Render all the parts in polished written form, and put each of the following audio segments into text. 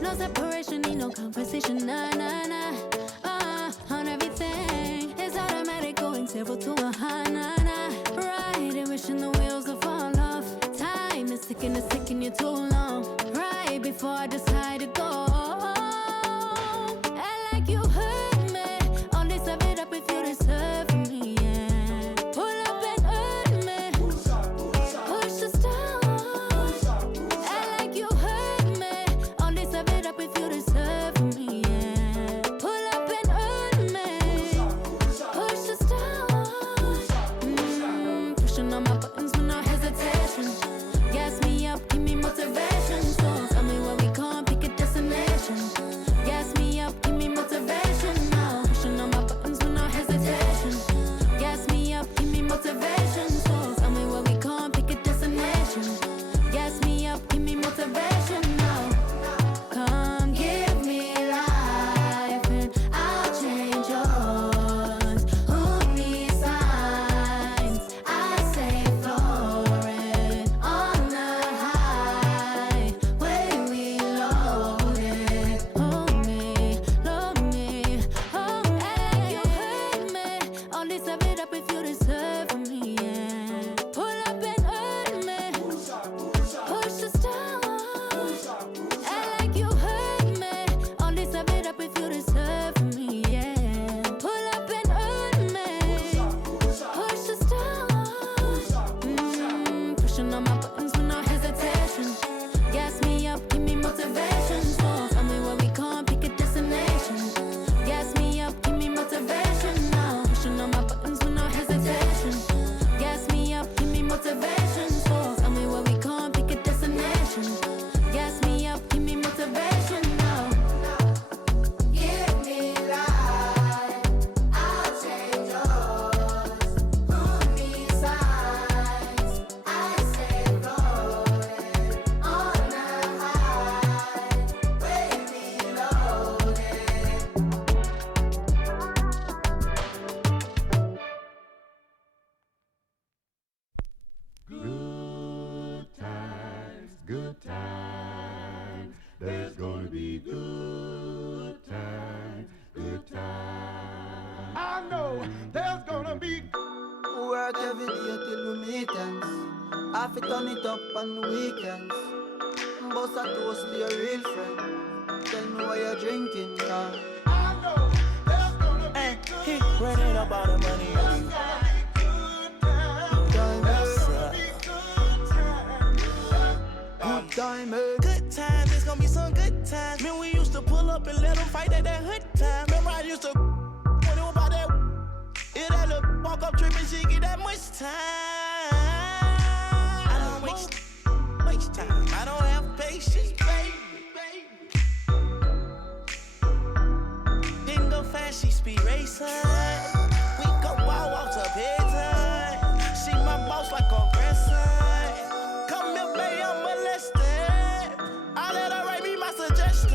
No separation, need no conversation, nah, nah, nah. On everything, it's automatic, going 0 to 100, nah, nah. Riding, wishing the wheels will fall off. Time is ticking, it's taking you too long. Right before I decide to go. And like you heard me, only serve it up if you deserve me, yeah. Pull up and hurt me, push the stars. And like you heard me, only serve it up if you deserve me, yeah. Pull up and hurt me, push the stars. Pushing on my buttons with no hesitation. Gas me up, give me motivation. So tell me where we come, pick a destination. Gas me up, give me motivation now. Pushing on my buttons with no hesitation. Gas me up, give me motivation. So tell me where we come, pick a destination. Gas me up, give me motivation now. Come give me life and I'll change yours. Who needs signs? I say florid on the highway we loaded. Hold me, love me, hold me. You hurt me, only serve it up if you deserve me, yeah. Pull up and hurt me, push the stars. And like you hurt me, only serve it up if you deserve me, yeah. Pull up and hurt me, push the stars. Pushing on my buttons with no hesitation. Gas me up, give me motivation. So tell me where we come, pick a destination. Gas me up, give me motivation now. Pushing on my buttons with no hesitation. Gas me up, give me motivation. So tell me where we come, pick a destination. Gas me up, give me motivation now. Give me life, I'll change yours. Who needs signs? I say floating on the highway we loaded. Good times, there's gonna be good times, good times. I know there's gonna be Work every day till we meet ends. I fi turn it up on the weekends. Bust a toast to your real friend. Tell me why you're drinking, yeah. I know there's gonna be He running up all the money on you. Good time, eh? Good times, it's gonna be some good times. Man, we used to pull up and let them fight at that hood time. Remember I used to when it was about that. It that little walk up trip and she get that much time. I don't waste time. I don't have patience, baby. Didn't go fast, she speed racing. We go wild walks up head time. See my boss like a grandson. Come here, baby, I'm molested. I let her write me my suggestions.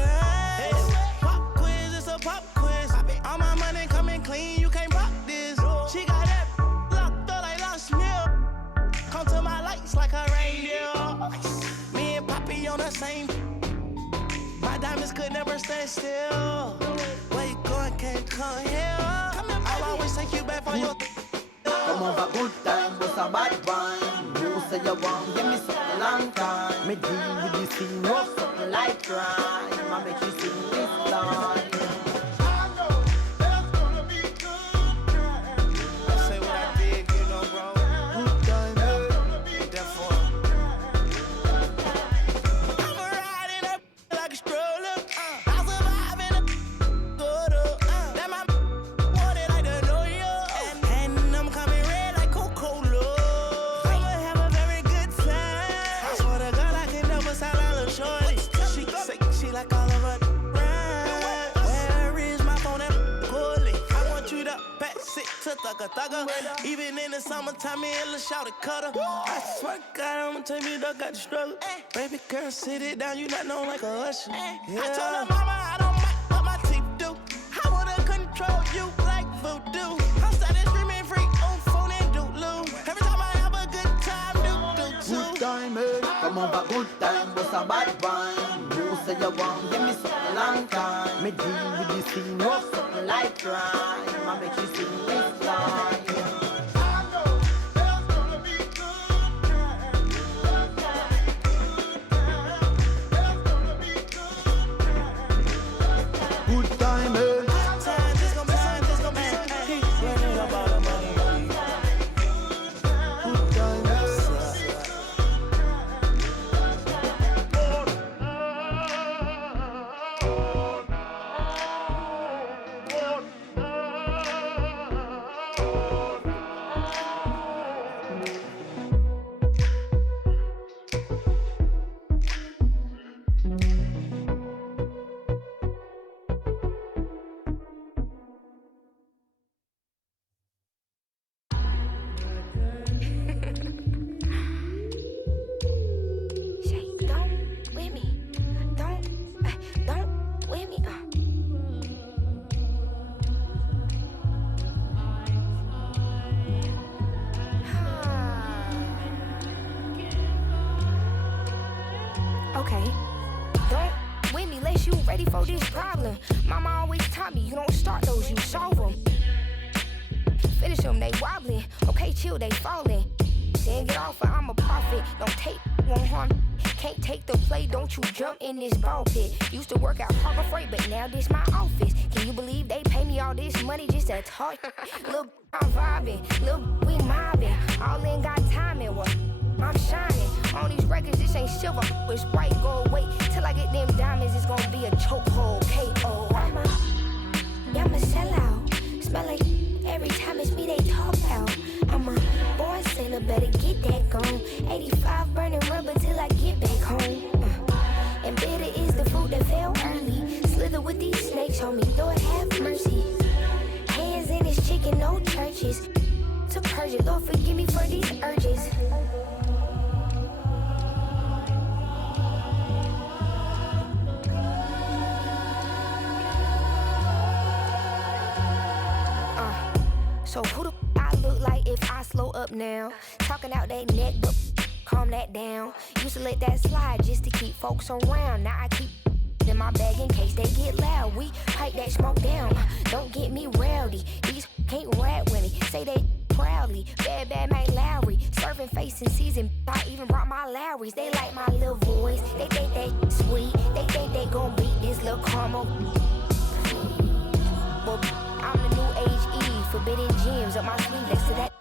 Pop quiz, it's a pop quiz. All my money coming clean, you can't pop this. She got that locked up like lost milk. Come to my lights like a reindeer. Me and Poppy on the same. My diamonds could never stand still. Where you going, can't come here. I'll always take you back for your. Come over, good time, bust a bad one. You say you want, give me something long time. Me deal with this thing, rough something like crime. I make you sing this line. I know there's gonna be good times. Say what I did, you know, bro. Good time, eh? Therefore, I'm riding up like a stroller. I survive in a good up. That my wanted like the New York. And I'm coming red like Coca-Cola. I'ma have a very good time. I swear to God, I can never sound a little shorty. She say she like all of her rhymes. Where is my phone and bully? I want you to pass it to thugger. Even in the summertime, me and Lil' Shawty cutter. I swear to God, I'ma take me duck out the struggle. Baby girl, sit it down, you not known like a usher. I told her mama I don't mind what my teeth do. I wanna control you like voodoo. I'm started streaming free on phone and doodloo. Every time I have a good time, do too. time, eh? Come over, good time, but a bad one. You say you want, give me something long time. Me deal with this thing, rough something like crime. I make you sing this line. Good time, eh? Okay. Don't with me unless you ready for this problem. Mama always taught me you don't start those, you solve them. Finish them, they wobbling. Okay, chill, they falling. Saying get off, I'm a prophet. Don't take, won't harm. Can't take the play, don't you jump in this ball pit. Used to work out Harbor Freight, but now this my office. Can you believe they pay me all this money just to talk? Look, I'm vibing. Look, we mobbing. All in got timing. What? I'm shining. On these records, this ain't silver. It's white gold. Wait till I get them diamonds. It's gonna be a chokehold. K.O. I'm a sellout. Smell like every time it's me they talk out. I'm a born sailor, better get that gone. 85 burning rubber till I get back home. And bitter is the fruit that fell early. Slither with these snakes on me, Lord have mercy. Hands in his chicken, no churches. To purge it, Lord forgive me for these urges. So who the I look like if I slow up now? Talking out that neck, but calm that down. Used to let that slide just to keep folks around. Now I keep in my bag in case they get loud. We pipe that smoke down. Don't get me rowdy. These can't rap with me. Say they proudly. Bad Mike Lowry. Serving face in season. I even brought my Lowrys. They like my little voice. They think they sweet. They think they gon' beat this little caramel. Well, I'm the new age Eve. Forbidden gems up my sleeve next to that.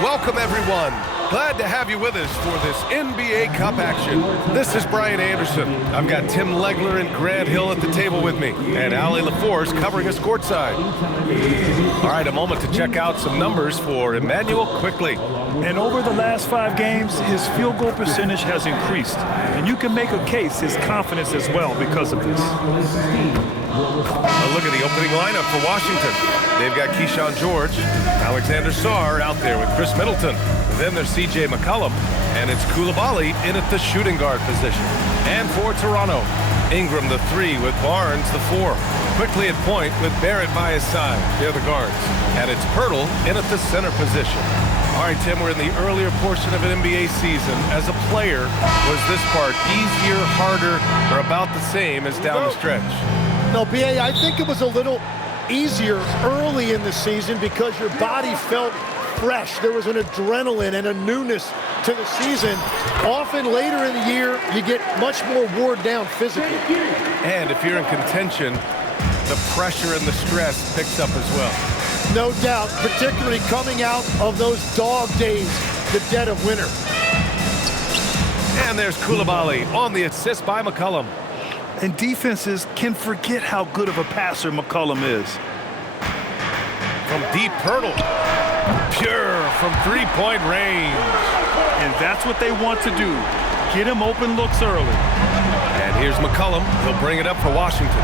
Welcome, everyone. Glad to have you with us for this NBA Cup action. This is Brian Anderson. I've got Tim Legler and Grant Hill at the table with me, and Ali LaForce covering us courtside. All right, a moment to check out some numbers for Emmanuel quickly. And over the last 5 games, his field goal percentage has increased. And you can make a case his confidence as well because of this. A look at the opening lineup for Washington. They've got Kyshawn George, Alexander Sarr out there with Chris Middleton. Then there's C.J. McCollum, and it's Koulibaly in at the shooting guard position. And for Toronto, Ingram the 3 with Barnes the 4. Quickly at point with Barrett by his side. They're the guards. And it's Pirtle in at the center position. All right, Tim, we're in the earlier portion of an NBA season. As a player, was this part easier, harder, or about the same as down the stretch? No, B.A., I think it was a little easier early in the season because your body felt fresh. There was an adrenaline and a newness to the season. Often later in the year, you get much more worn down physically. And if you're in contention, the pressure and the stress picks up as well. No doubt, particularly coming out of those dog days, the dead of winter. And there's Koulibaly on the assist by McCollum. And defenses can forget how good of a passer McCollum is. From deep, Pirtle. Pure from three-point range. And that's what they want to do. Get him open looks early. And here's McCollum. He'll bring it up for Washington.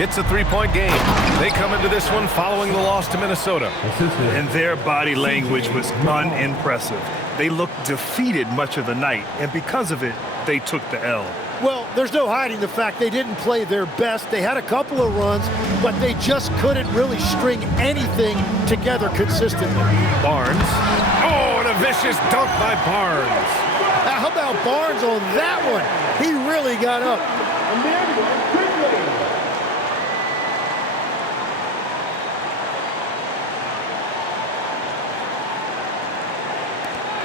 It's a three-point game. They come into this one following the loss to Minnesota. And their body language was unimpressive. They looked defeated much of the night, and because of it, they took the L. Well, there's no hiding the fact they didn't play their best. They had a couple of runs, but they just couldn't really string anything together consistently. Barnes. Oh, and a Vicious dunk by Barnes. How about Barnes on that one? He really got up.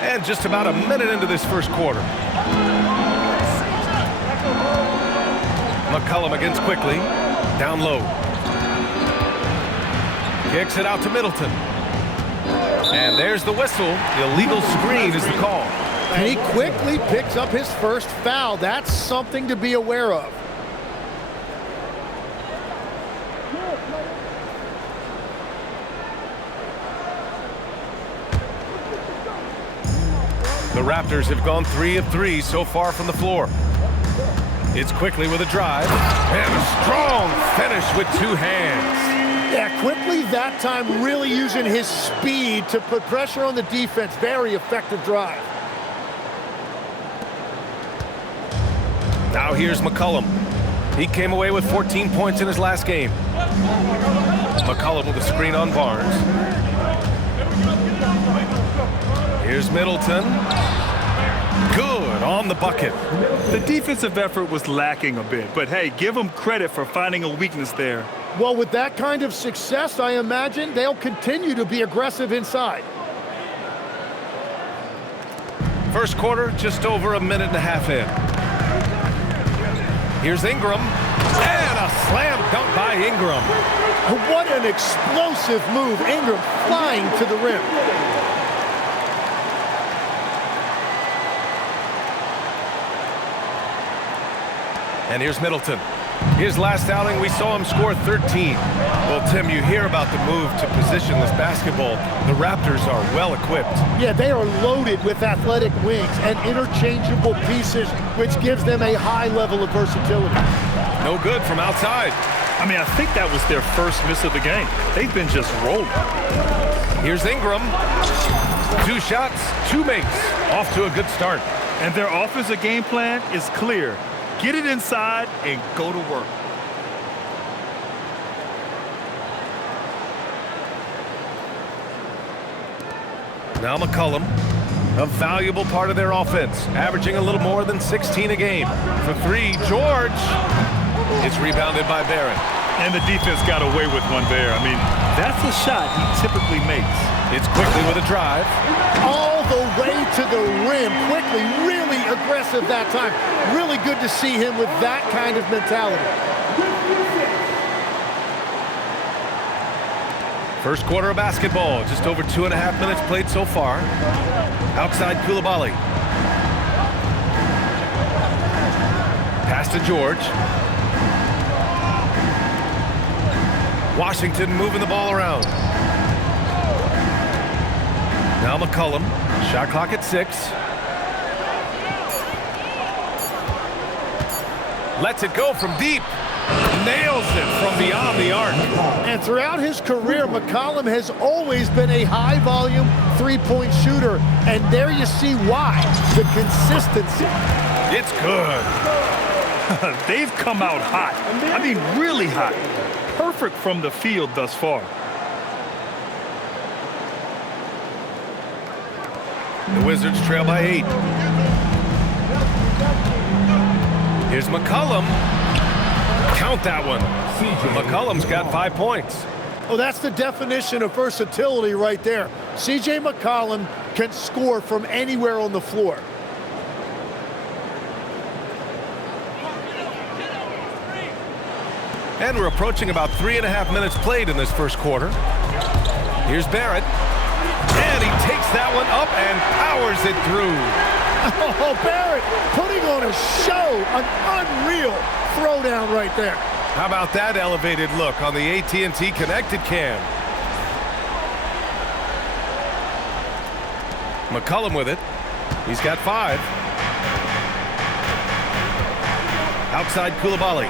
And just about a minute into this first quarter. McCollum against quickly. Down low. Kicks it out to Middleton. And there's the whistle. The illegal screen is the call. And he quickly picks up his first foul. That's something to be aware of. The Raptors have gone 3 of 3 so far from the floor. It's quickly with a drive. And a strong finish with 2 hands. Yeah, quickly that time really using his speed to put pressure on the defense. Very effective drive. Now here's McCollum. He came away with 14 points in his last game. McCollum with a screen on Barnes. Here's Middleton. Good on the bucket. The defensive effort was lacking a bit, but hey, give them credit for finding a weakness there. Well, with that kind of success, I imagine they'll continue to be aggressive inside. First quarter, just over a minute and a half in. Here's Ingram. And a slam dunk by Ingram. What an explosive move. Ingram flying to the rim. And here's Middleton. His last outing, we saw him score 13. Well, Tim, you hear about the move to positionless basketball. The Raptors are well equipped. Yeah, they are loaded with athletic wings and interchangeable pieces, which gives them a high level of versatility. No good from outside. I mean, I think that was their first miss of the game. They've been just rolling. Here's Ingram. 2 shots, 2 makes. Off to a good start. And their offensive game plan is clear. Get it inside and go to work. Now McCollum, a valuable part of their offense, averaging a little more than 16 a game. For 3, George. It's rebounded by Barrett. And the defense got away with one there. I mean, that's a shot he typically makes. It's quickly with a drive. All the way to the rim. Quickly, really aggressive that time. Really good to see him with that kind of mentality. First quarter of basketball, just over 2.5 minutes played so far. Outside Koulibaly. Pass to George. Washington moving the ball around. Now McCollum. Shot clock at 6. Lets it go from deep. Nails it from beyond the arc. And throughout his career, McCollum has always been a high-volume three-point shooter. And there you see why. The consistency. It's good. They've come out hot. I mean, really hot. Perfect from the field thus far. The Wizards trail by 8. Here's McCollum. Count that one. McCollum's got 5 points. Oh, that's the definition of versatility right there. C.J. McCollum can score from anywhere on the floor. And we're approaching about 3.5 minutes played in this first quarter. Here's Barrett. And he takes that one up and powers it through. Oh, Barrett putting on a show, an unreal throwdown right there. How about that elevated look on the AT&T Connected Cam? McCollum with it. He's got 5. Outside Koulibaly.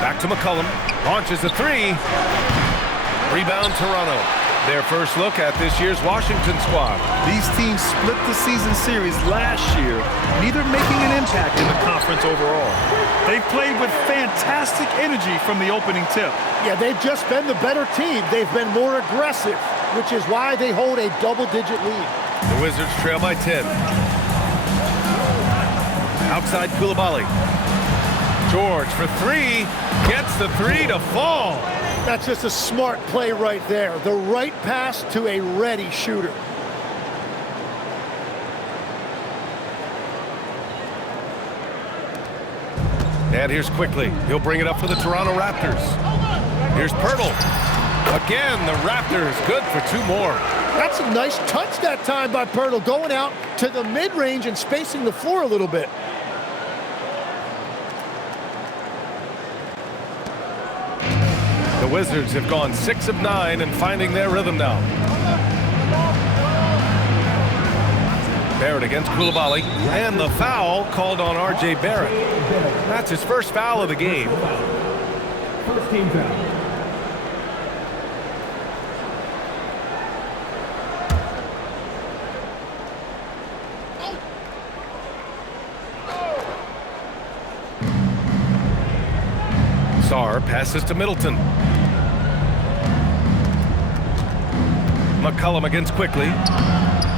Back to McCollum. Launches a 3. Rebound Toronto. Their first look at this year's Washington squad. These teams split the season series last year, neither making an impact in the conference overall. They've played with fantastic energy from the opening tip. Yeah, they've just been the better team. They've been more aggressive, which is why they hold a double-digit lead. The Wizards trail by 10. Outside Koulibaly. George for three. Gets the three to fall. That's just a smart play right there. The right pass to a ready shooter. And here's Quickly. He'll bring it up for the Toronto Raptors. Here's Pirtle. Again, the Raptors good for two more. That's a nice touch that time by Pirtle, going out to the mid-range and spacing the floor a little bit. The Wizards have gone 6 of 9 and finding their rhythm now. Barrett against Koulibaly, and the foul called on R.J. Barrett. That's his first foul of the game. First team foul. Sarr passes to Middleton. McCollum against Quickly.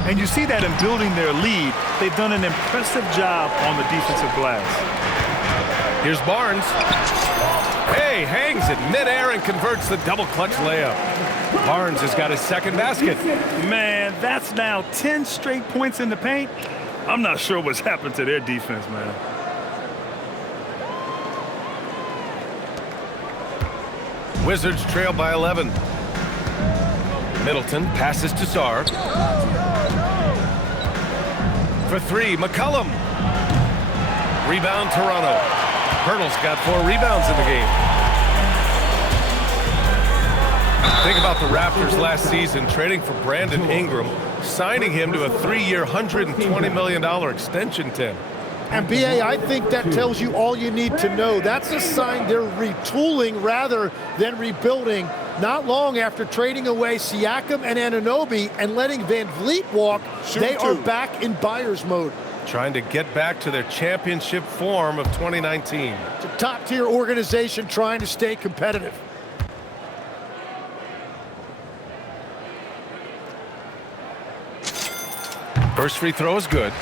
And you see that in building their lead, they've done an impressive job on the defensive glass. Here's Barnes. Hey, hangs it midair and converts the double clutch layup. Barnes has got his second basket. Man, that's now 10 straight points in the paint. I'm not sure what's happened to their defense, man. Wizards trail by 11. Middleton passes to Sarr. For three, McCollum. Rebound, Toronto. Pirtle's got 4 rebounds in the game. Think about the Raptors last season trading for Brandon Ingram, signing him to a 3-year, $120 million extension, Tim. And B.A., I think that tells you all you need to know. That's a sign they're retooling rather than rebuilding. Not long after trading away Siakam and Anunoby and letting Van Vliet walk, they are back in buyer's mode. Trying to get back to their championship form of 2019. It's a top-tier organization trying to stay competitive. First free throw is good.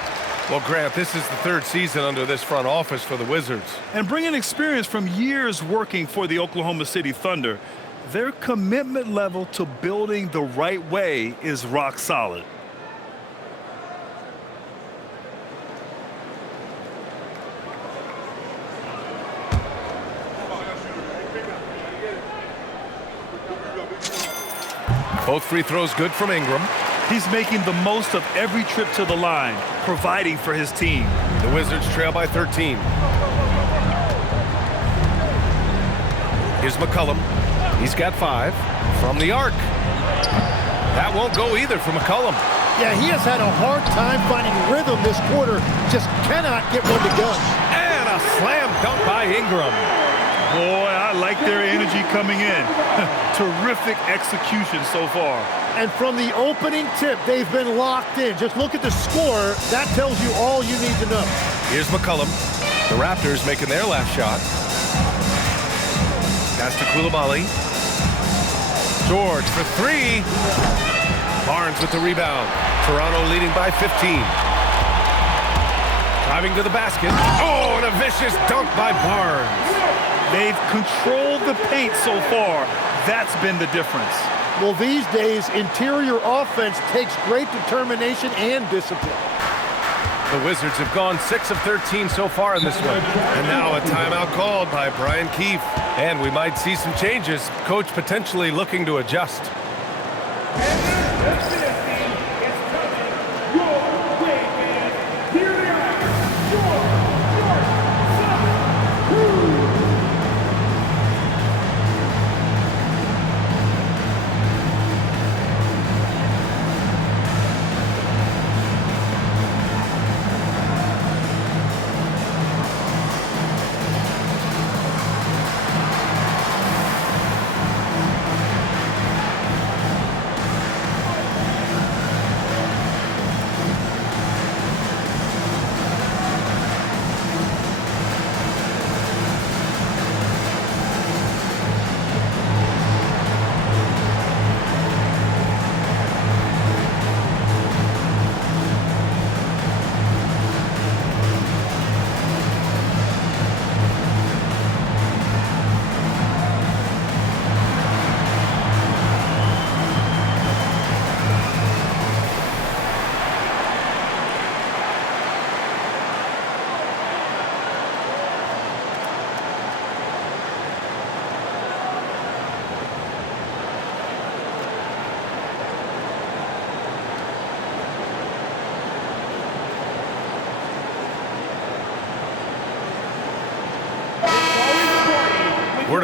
Well, Grant, this is the 3rd season under this front office for the Wizards. And bringing experience from years working for the Oklahoma City Thunder, their commitment level to building the right way is rock solid. Both free throws good from Ingram. He's making the most of every trip to the line, providing for his team. The Wizards trail by 13. Here's McCollum. He's got 5 from the arc. That won't go either for McCollum. Yeah, he has had a hard time finding rhythm this quarter. Just cannot get one to go. And a slam dunk by Ingram. Boy, I like their energy coming in. Terrific execution so far. And from the opening tip, they've been locked in. Just look at the score. That tells you all you need to know. Here's McCollum. The Raptors making their last shot. Pass to Koulibaly. George for 3. Barnes with the rebound. Toronto leading by 15. Driving to the basket. Oh, and a vicious dunk by Barnes. They've controlled the paint so far. That's been the difference. Well, these days, interior offense takes great determination and discipline. The Wizards have gone 6 of 13 so far in this one. And now a timeout called by Brian Keefe. And we might see some changes. Coach potentially looking to adjust.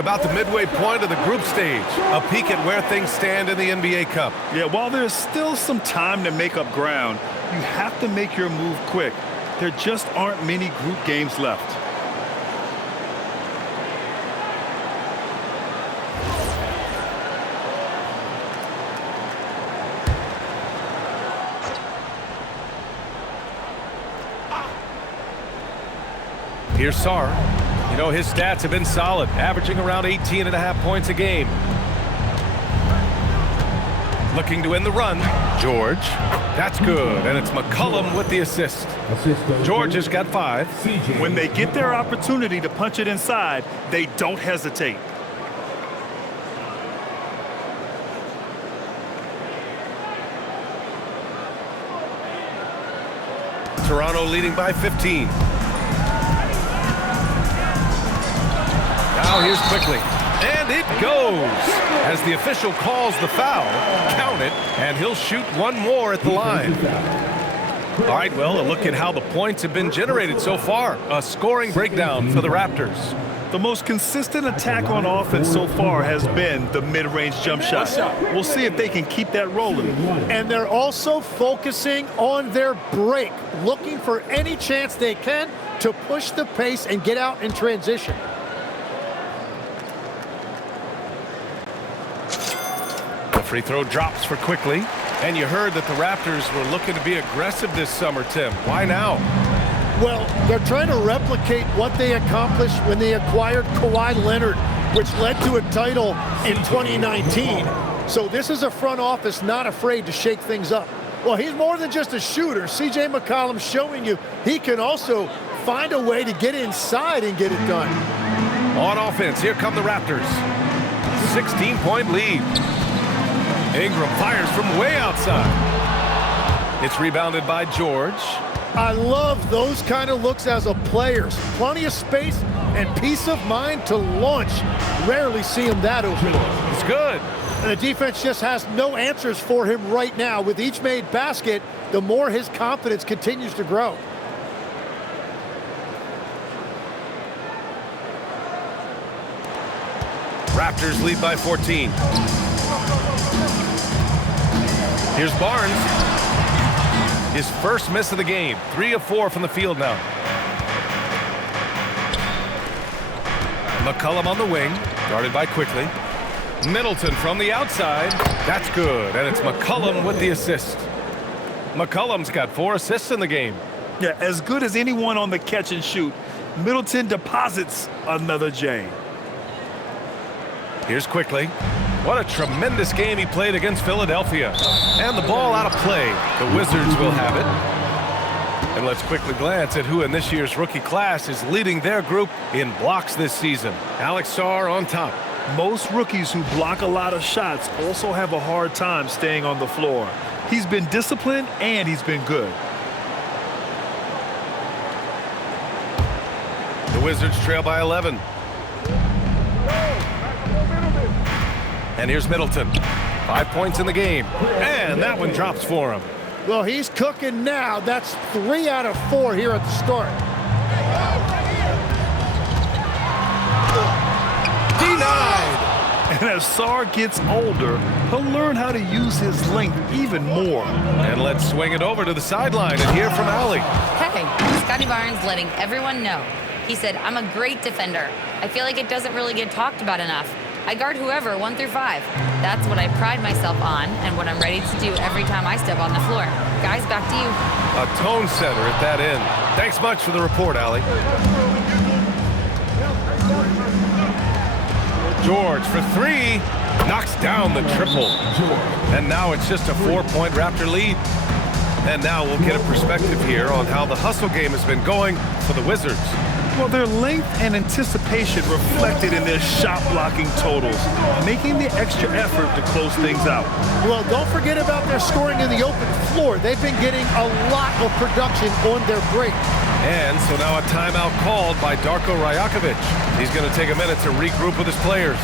about the midway point of the group stage. A peek at where things stand in the NBA Cup. Yeah, while there's still some time to make up ground, you have to make your move quick. There just aren't many group games left. Here's Sarr. You know, his stats have been solid, averaging around 18.5 points a game. Looking to win the run. George. That's good, and it's McCollum with the assist. George has got 5. When they get their opportunity to punch it inside, they don't hesitate. Toronto leading by 15. Now here's quickly. And it goes. As the official calls the foul, count it, and he'll shoot one more at the line. All right, well, a look at how the points have been generated so far. A scoring breakdown for the Raptors. The most consistent attack on offense so far has been the mid-range jump shot. We'll see if they can keep that rolling. And they're also focusing on their break, looking for any chance they can to push the pace and get out in transition. Free throw drops for quickly. And you heard that the Raptors were looking to be aggressive this summer, Tim. Why now? Well, they're trying to replicate what they accomplished when they acquired Kawhi Leonard, which led to a title in 2019. So this is a front office not afraid to shake things up. Well, he's more than just a shooter. C.J. McCollum showing you he can also find a way to get inside and get it done. On offense, here come the Raptors. 16-point lead. Ingram fires from way outside. It's rebounded by George. I love those kind of looks as a player. Plenty of space and peace of mind to launch. Rarely see him that open. It's good. And the defense just has no answers for him right now. With each made basket, the more his confidence continues to grow. Raptors lead by 14. Here's Barnes. His first miss of the game. 3 of 4 from the field now. McCollum on the wing. Guarded by quickly. Middleton from the outside. That's good. And it's McCollum with the assist. McCollum's got 4 assists in the game. Yeah, as good as anyone on the catch and shoot, Middleton deposits another J. Here's quickly. What a tremendous game he played against Philadelphia. And the ball out of play. The Wizards will have it. And let's quickly glance at who in this year's rookie class is leading their group in blocks this season. Alex Sarr on top. Most rookies who block a lot of shots also have a hard time staying on the floor. He's been disciplined and he's been good. The Wizards trail by 11. And here's Middleton. 5 points in the game. And that one drops for him. Well, he's cooking now. That's 3 out of 4 here at the start. Denied. And as Sarr gets older, he'll learn how to use his length even more. And let's swing it over to the sideline and hear from Allie. Hey, Scotty Barnes letting everyone know. He said, I'm a great defender. I feel like it doesn't really get talked about enough. I guard whoever, 1 through 5. That's what I pride myself on and what I'm ready to do every time I step on the floor. Guys, back to you. A tone setter at that end. Thanks much for the report, Allie. George for 3. Knocks down the triple. And now it's just a 4-point Raptor lead. And now we'll get a perspective here on how the hustle game has been going for the Wizards. Well, their length and anticipation reflected in their shot blocking totals, making the extra effort to close things out. Well, don't forget about their scoring in the open floor. They've been getting a lot of production on their break. And so now a timeout called by Darko Rajakovic. He's going to take a minute to regroup with his players.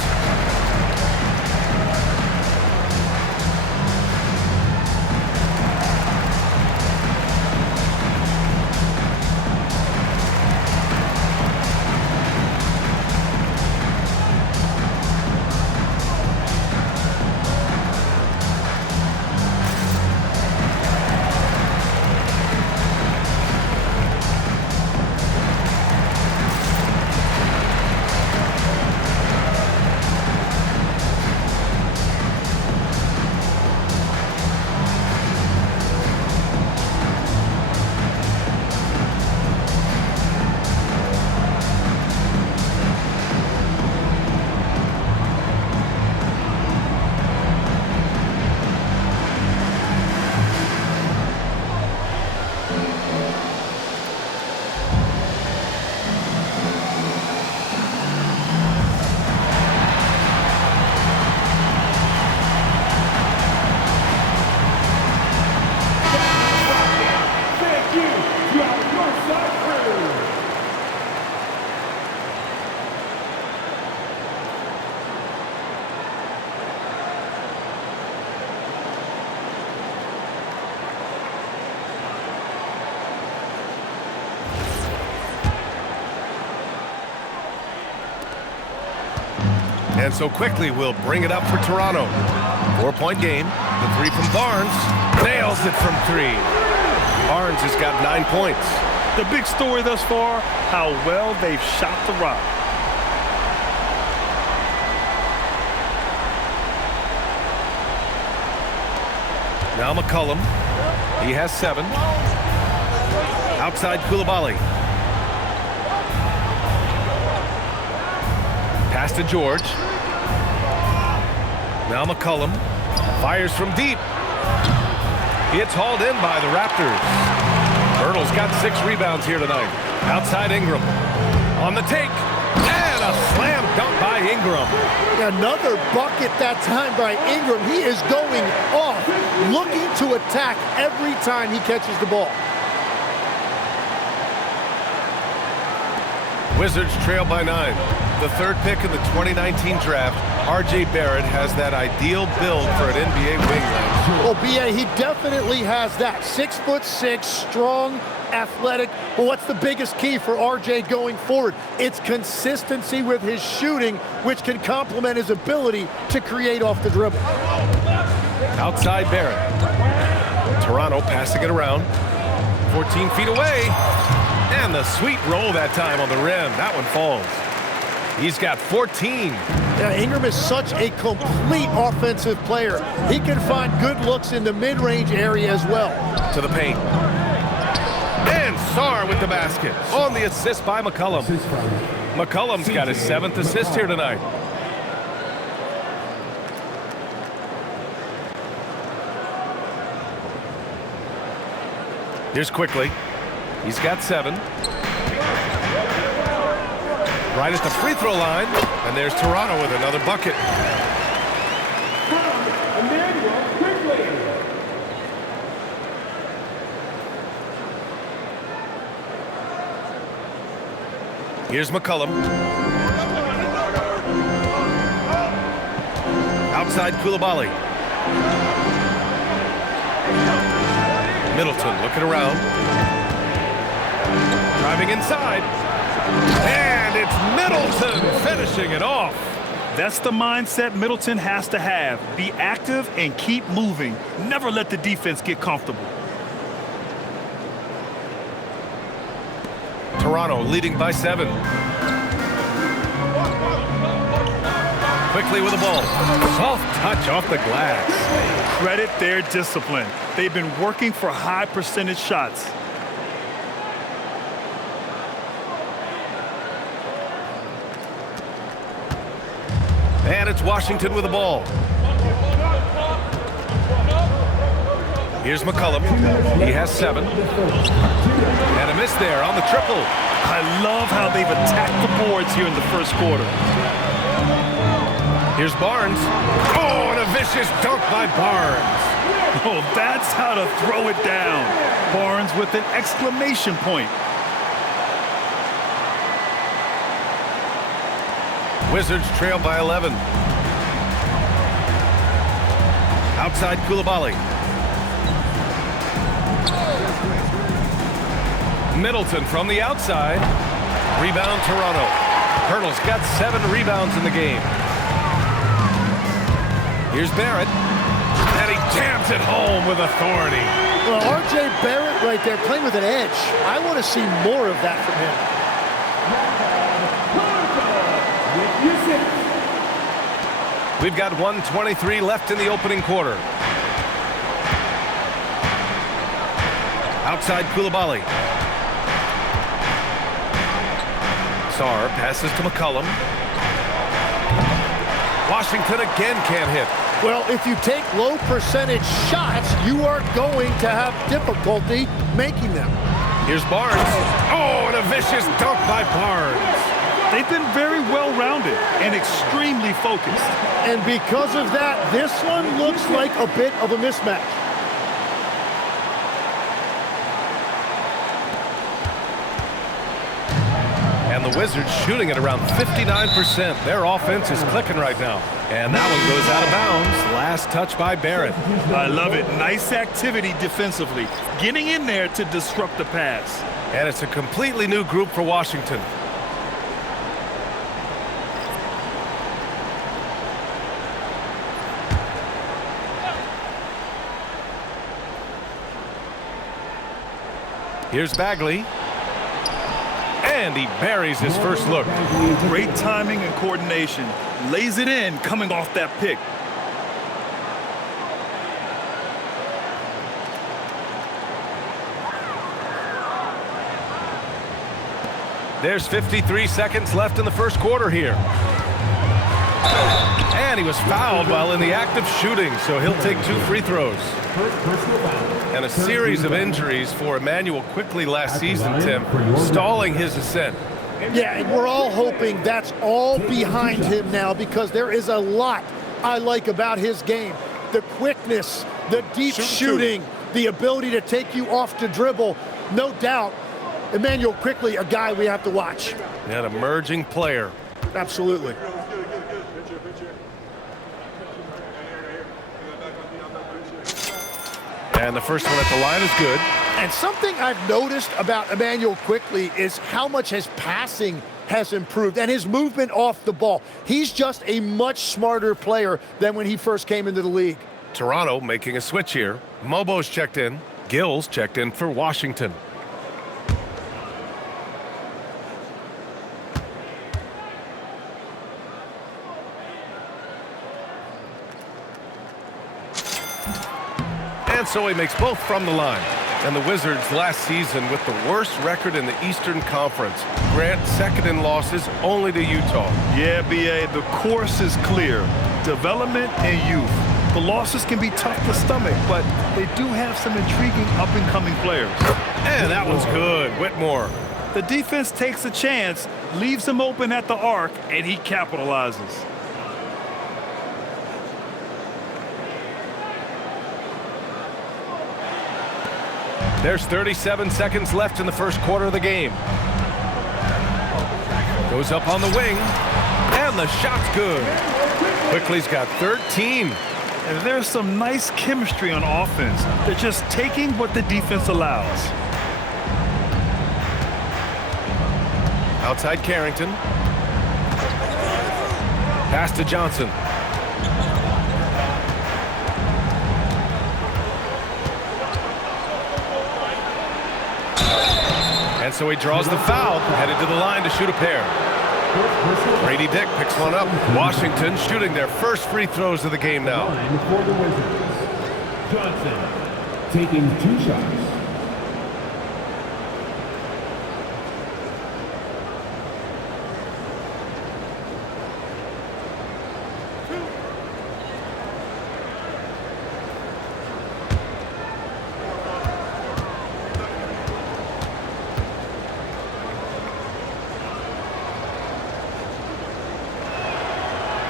And so quickly we'll bring it up for Toronto. 4-point game. The three from Barnes. Nails it from three. Barnes has got 9 points. The big story thus far, how well they've shot the rock. Now McCollum. He has 7. Outside Koulibaly. Pass to George. Now McCollum fires from deep. It's hauled in by the Raptors. Hurdle's got 6 rebounds here tonight. Outside Ingram. On the take. And a slam dunk by Ingram. Another bucket that time by Ingram. He is going off, looking to attack every time he catches the ball. Wizards trail by 9. The third pick in the 2019 draft, R.J. Barrett has that ideal build for an NBA wingman. Well, B.A., he definitely has that. 6'6", strong, athletic. But what's the biggest key for R.J. going forward? It's consistency with his shooting, which can complement his ability to create off the dribble. Outside Barrett. Toronto passing it around. 14 feet away. And the sweet roll that time on the rim. That one falls. He's got 14. Yeah, Ingram is such a complete offensive player. He can find good looks in the mid-range area as well. To the paint. And Sarr with the basket. On the assist by McCollum. McCollum's got his 7th assist here tonight. Here's Quickly. He's got 7. Right at the free throw line. And there's Toronto with another bucket. Here's McCollum. Outside Koulibaly. Middleton looking around. Driving inside. And it's Middleton finishing it off. That's the mindset Middleton has to have. Be active and keep moving. Never let the defense get comfortable. Toronto leading by 7. Quickly with the ball. Soft touch off the glass. Credit their discipline. They've been working for high percentage shots. And it's Washington with the ball. Here's McCollum. He has 7. And a miss there on the triple. I love how they've attacked the boards here in the first quarter. Here's Barnes. Oh, and a vicious dunk by Barnes. Oh, that's how to throw it down. Barnes with an exclamation point. Wizards trail by 11. Outside Koulibaly. Middleton from the outside. Rebound Toronto. Hurdle's got 7 rebounds in the game. Here's Barrett. And he jams it home with authority. Well, R.J. Barrett right there playing with an edge. I want to see more of that from him. We've got 1:23 left in the opening quarter. Outside Koulibaly. Sarr passes to McCollum. Washington again can't hit. Well, if you take low percentage shots, you are going to have difficulty making them. Here's Barnes. Oh, and a vicious dunk by Barnes. They've been very well-rounded and extremely focused. And because of that, this one looks like a bit of a mismatch. And the Wizards shooting at around 59%. Their offense is clicking right now. And that one goes out of bounds. Last touch by Barrett. I love it. Nice activity defensively. Getting in there to disrupt the pass. And it's a completely new group for Washington. Here's Bagley. And he buries his first look. Great timing and coordination. Lays it in coming off that pick. There's 53 seconds left in the first quarter here. And he was fouled while in the act of shooting, so he'll take 2 free throws. And a series of injuries for Emmanuel Quickley last season, Tim, stalling his ascent. Yeah, and we're all hoping that's all behind him now, because there is a lot I like about his game. The quickness, the deep shooting, the ability to take you off the dribble. No doubt, Emmanuel Quickley, a guy we have to watch. An emerging player. Absolutely. And the first one at the line is good. And something I've noticed about Emmanuel Quickley is how much his passing has improved and his movement off the ball. He's just a much smarter player than when he first came into the league. Toronto making a switch here. Mobo's checked in. Gill's checked in for Washington. And so he makes both from the line. And the Wizards last season with the worst record in the Eastern Conference. Grant second in losses only to Utah. Yeah, B.A., the course is clear. Development and youth. The losses can be tough to stomach, but they do have some intriguing up-and-coming players. And that one's good. Whitmore. The defense takes a chance, leaves him open at the arc, and he capitalizes. There's 37 seconds left in the first quarter of the game. Goes up on the wing, and the shot's good. Quickley's got 13. And there's some nice chemistry on offense. They're just taking what the defense allows. Outside Carrington. Pass to Johnson. And so he draws the foul, headed to the line to shoot a pair. Brady Dick picks one up. Washington shooting their first free throws of the game now. For the Wizards, Johnson taking 2 shots.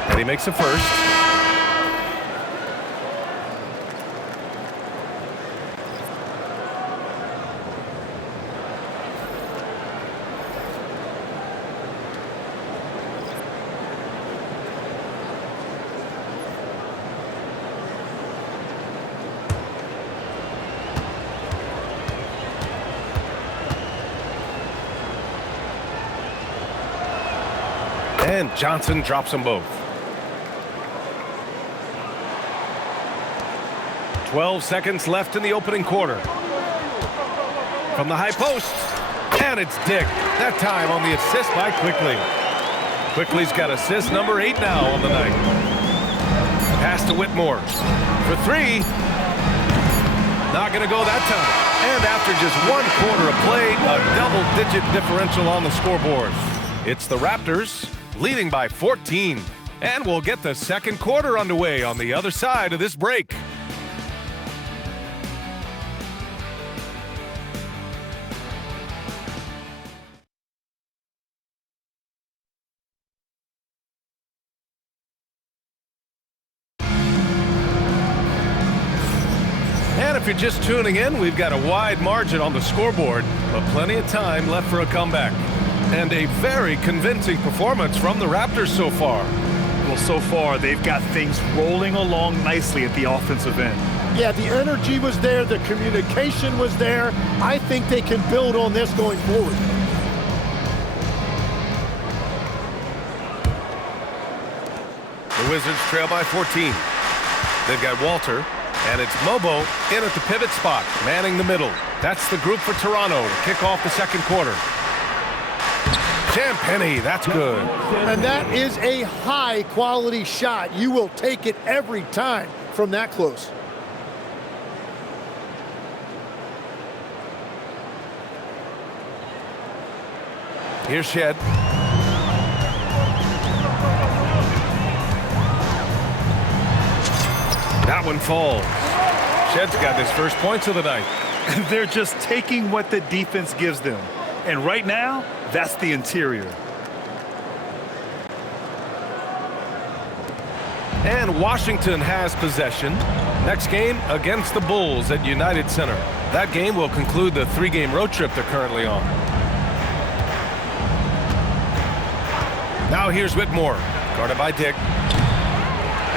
And he makes a first. And Johnson drops them both. 12 seconds left in the opening quarter. From the high post, and it's Dick. That time on the assist by Quickley. Quickley's got assist number 8 now on the night. Pass to Whitmore for 3. Not going to go that time. And after just 1 quarter of play, a double-digit differential on the scoreboard. It's the Raptors leading by 14. And we'll get the second quarter underway on the other side of this break. And if you're just tuning in, we've got a wide margin on the scoreboard, but plenty of time left for a comeback. And a very convincing performance from the Raptors so far. Well, so far, they've got things rolling along nicely at the offensive end. Yeah, the energy was there, the communication was there. I think they can build on this going forward. The Wizards trail by 14. They've got Walter, and it's Mobo in at the pivot spot, manning the middle. That's the group for Toronto to kick off the second quarter. Champagnie, that's good. And that is a high-quality shot. You will take it every time from that close. Here's Shed. That one falls. Shed's got his first points of the night. They're just taking what the defense gives them. And right now, that's the interior. And Washington has possession. Next game against the Bulls at United Center. That game will conclude the 3-game road trip they're currently on. Now here's Whitmore, guarded by Dick.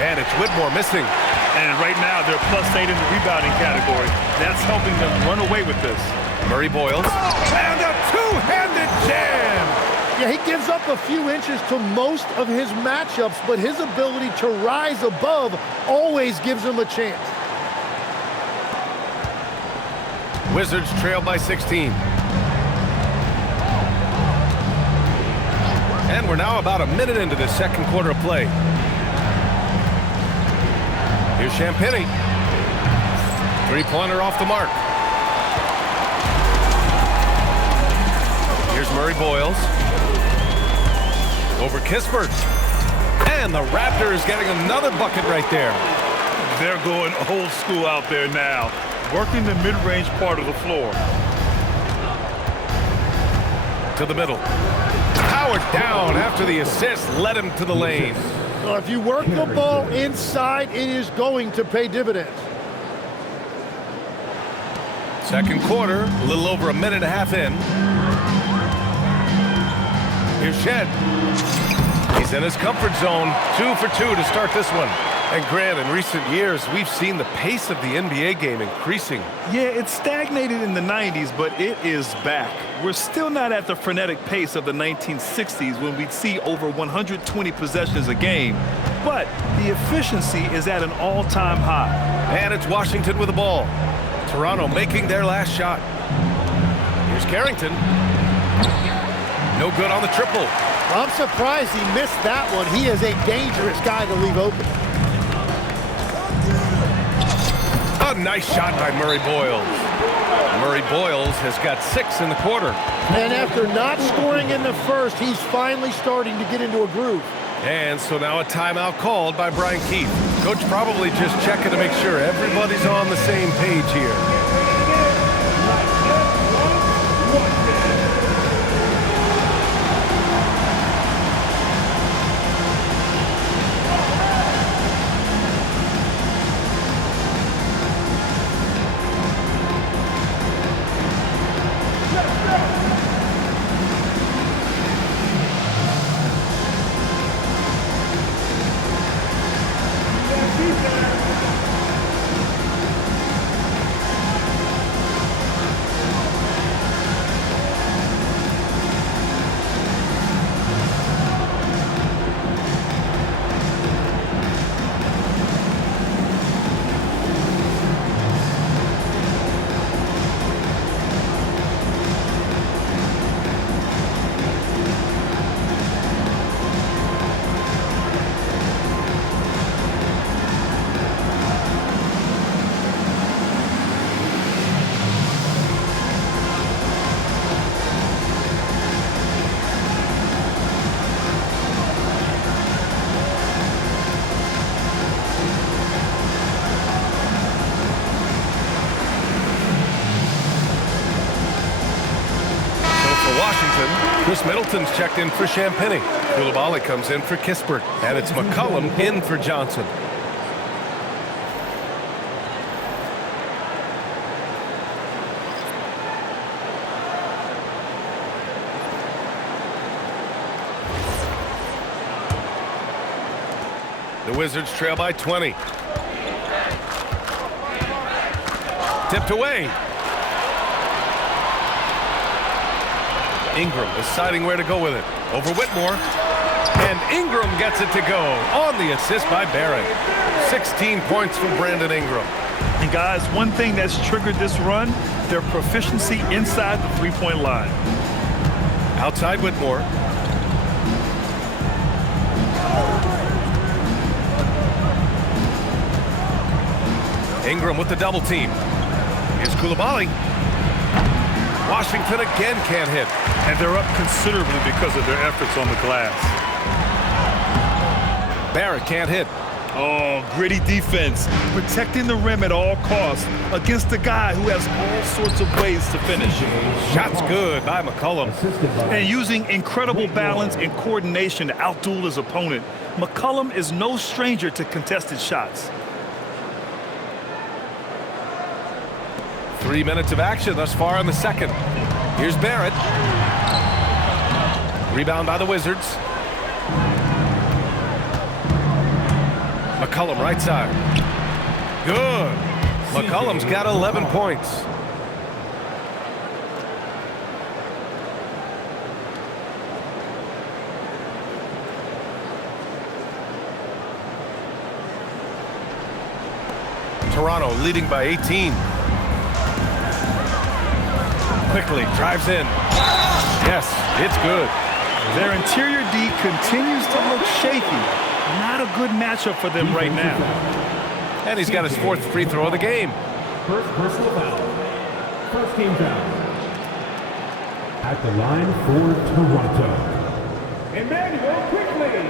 And it's Whitmore missing. And right now, they're +8 in the rebounding category. That's helping them run away with this. Murray Boyles. And a two-handed jam! Yeah, he gives up a few inches to most of his matchups, but his ability to rise above always gives him a chance. Wizards trail by 16. And we're now about a minute into the second quarter of play. Here's Champagnie. Three-pointer off the mark. Here's Murray Boyles. Over Kispert. And the Raptors getting another bucket right there. They're going old school out there now, working the mid-range part of the floor. To the middle. Powered down after the assist led him to the lane. Well, if you work the ball inside, it is going to pay dividends. Second quarter, a little over a minute and a half in. Here's Shed. He's in his comfort zone. 2 for 2 to start this one. And Grant, in recent years, we've seen the pace of the NBA game increasing. Yeah, it stagnated in the 90s, but it is back. We're still not at the frenetic pace of the 1960s when we'd see over 120 possessions a game, but the efficiency is at an all-time high. And it's Washington with the ball. Toronto making their last shot. Here's Carrington. No good on the triple. I'm surprised he missed that one. He is a dangerous guy to leave open. A nice shot by Murray Boyles. Murray Boyles has got 6 in the quarter. And after not scoring in the first, he's finally starting to get into a groove. And so now a timeout called by Brian Keith. Coach probably just checking to make sure everybody's on the same page here. Chris Middleton's checked in for Champagnie. Koulibaly comes in for Kispert. And it's McCollum in for Johnson. The Wizards trail by 20. Tipped away. Ingram deciding where to go with it. Over Whitmore. And Ingram gets it to go on the assist by Barrett. 16 points from Brandon Ingram. And guys, one thing that's triggered this run their proficiency inside the three-point line. Outside Whitmore. Ingram with the double team. Here's Coulibaly. Washington again can't hit. And they're up considerably because of their efforts on the glass. Barrett can't hit. Oh, gritty defense, protecting the rim at all costs against a guy who has all sorts of ways to finish. Shots good by McCollum. And using incredible balance and coordination to outduel his opponent, McCollum is no stranger to contested shots. 3 minutes of action thus far in the second. Here's Barrett. Rebound by the Wizards. McCollum right side. Good. McCollum's got 11 points. Toronto leading by 18. Quickly drives in. Yes, it's good. Their interior D continues to look shaky. Not a good matchup for them right now. And he's got his fourth free throw of the game. First personal foul. First team foul. At the line for Toronto. Emmanuel quickly.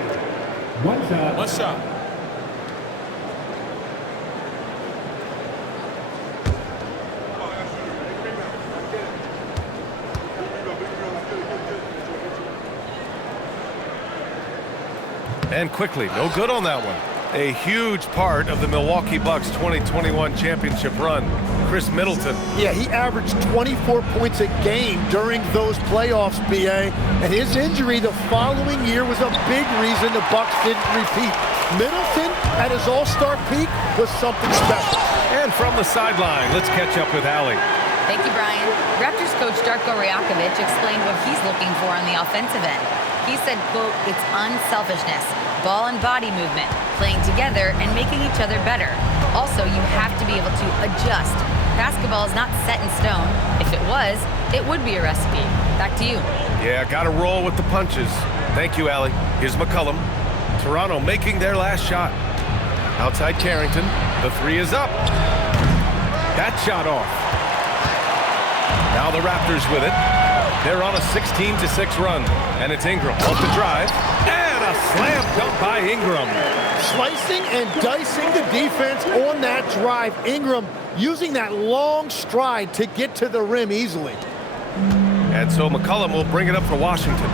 One shot. One shot. And quickly, no good on that one. A huge part of the Milwaukee Bucks 2021 championship run, Chris Middleton. Yeah, he averaged 24 points a game during those playoffs, BA. And his injury the following year was a big reason the Bucks didn't repeat. Middleton, at his all-star peak, was something special. And from the sideline, let's catch up with Allie. Thank you, Brian. Raptors coach Darko Rajakovic explained what he's looking for on the offensive end. He said, quote, it's unselfishness, ball and body movement, playing together and making each other better. Also, you have to be able to adjust. Basketball is not set in stone. If it was, it would be a recipe. Back to you. Yeah, got to roll with the punches. Thank you, Allie. Here's McCollum. Toronto making their last shot. Outside Carrington. The three is up. That shot off. Now the Raptors with it. They're on a 16-6 run. And it's Ingram off the drive. And a slam dunk by Ingram. Slicing and dicing the defense on that drive. Ingram using that long stride to get to the rim easily. And so McCollum will bring it up for Washington.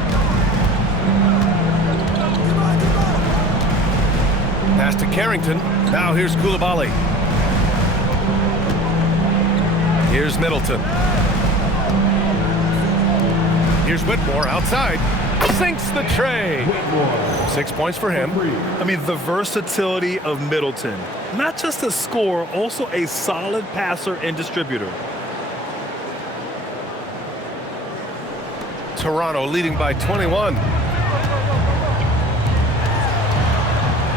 Pass to Carrington. Now here's Coulibaly. Here's Middleton. Here's Whitmore outside. Sinks the tray. 6 points for him. I mean, the versatility of Middleton. Not just a scorer, also a solid passer and distributor. Toronto leading by 21.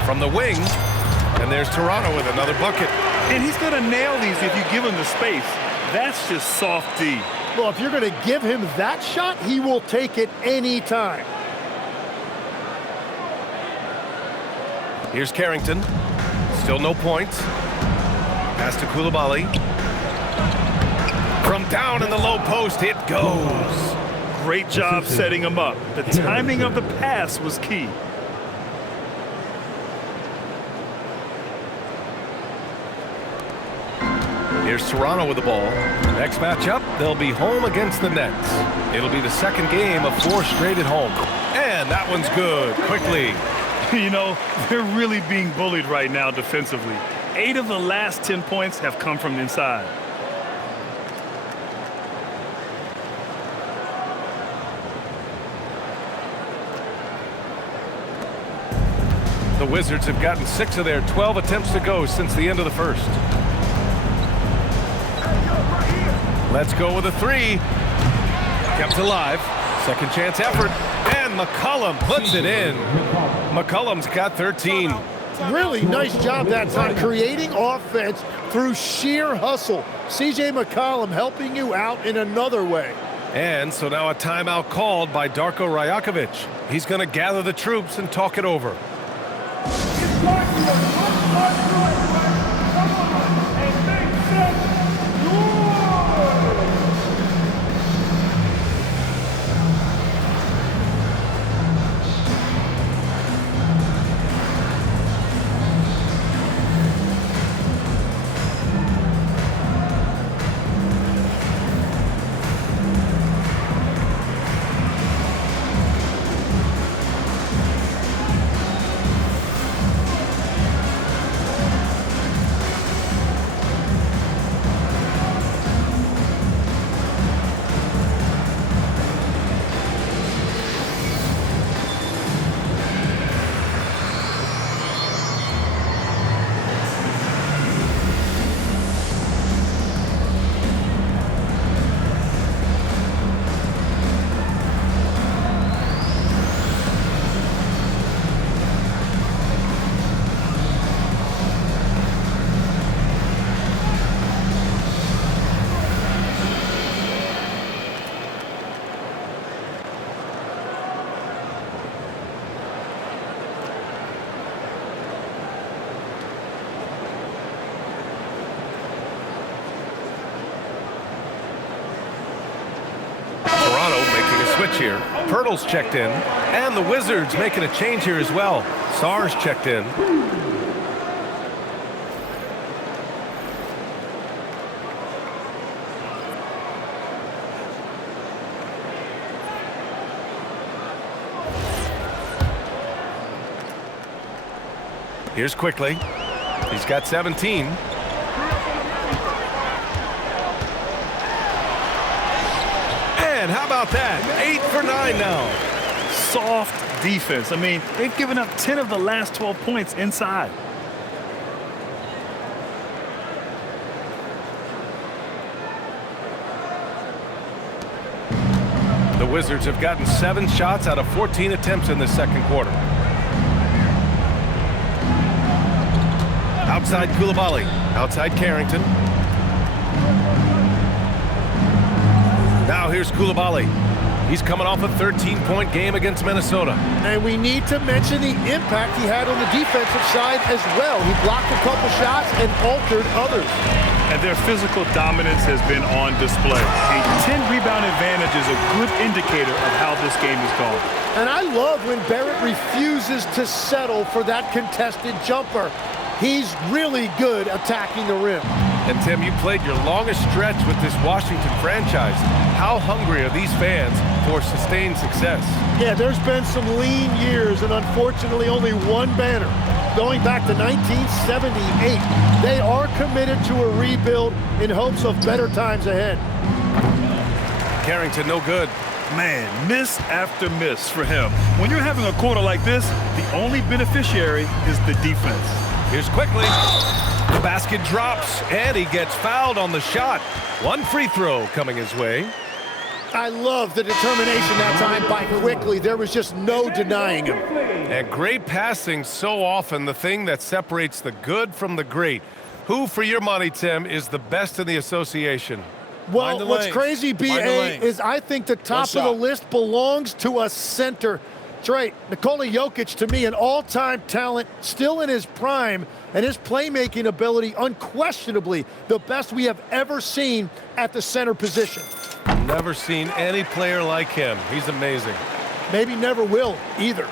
From the wing, and there's Toronto with another bucket. And he's going to nail these if you give him the space. That's just soft D. Well, if you're going to give him that shot, he will take it any time. Here's Carrington. Still no points. Pass to Coulibaly. From down in the low post, it goes. Great job setting him up. The timing of the pass was key. Here's Toronto with the ball. Next matchup, they'll be home against the Nets. It'll be the second game of 4 straight at home. And that one's good. Quickly. You know, they're really being bullied right now defensively. 8 of the last 10 points have come from inside. The Wizards have gotten 6 of their 12 attempts to go since the end of the first. Let's go with a 3. Kept alive. Second chance effort. And McCollum puts it in. McCollum's got 13. Really nice job that time, creating offense through sheer hustle. C.J. McCollum helping you out in another way. And so now a timeout called by Darko Rajakovic. He's going to gather the troops and talk it over. Switch here. Pirtle's checked in, and the Wizards making a change here as well. Sarr's checked in. Here's Quickly. He's got 17. And how about that? 8 for 9 now. Soft defense. I mean, they've given up 10 of the last 12 points inside. The Wizards have gotten 7 shots out of 14 attempts in the second quarter. Outside Koulibaly. Outside Carrington. Now here's Koulibaly. He's coming off a 13-point game against Minnesota. And we need to mention the impact he had on the defensive side as well. He blocked a couple shots and altered others. And their physical dominance has been on display. A 10-rebound advantage is a good indicator of how this game is going. And I love when Barrett refuses to settle for that contested jumper. He's really good attacking the rim. And Tim, you played your longest stretch with this Washington franchise. How hungry are these fans for sustained success? Yeah, there's been some lean years and unfortunately only one banner. Going back to 1978, they are committed to a rebuild in hopes of better times ahead. Carrington, no good. Man, miss after miss for him. When you're having a quarter like this, the only beneficiary is the defense. Here's Quickly. The basket drops, and he gets fouled on the shot. One free throw coming his way. I love the determination that time by Quickly. There was just no denying him. And great passing, so often the thing that separates the good from the great. Who, for your money, Tim, is the best in the association? Well, what's crazy, B.A., is I think the top of the list belongs to a center. Trey, Nikola Jokic, to me, an all-time talent, still in his prime, and his playmaking ability unquestionably the best we have ever seen at the center position. Never seen any player like him. He's amazing. Maybe never will either.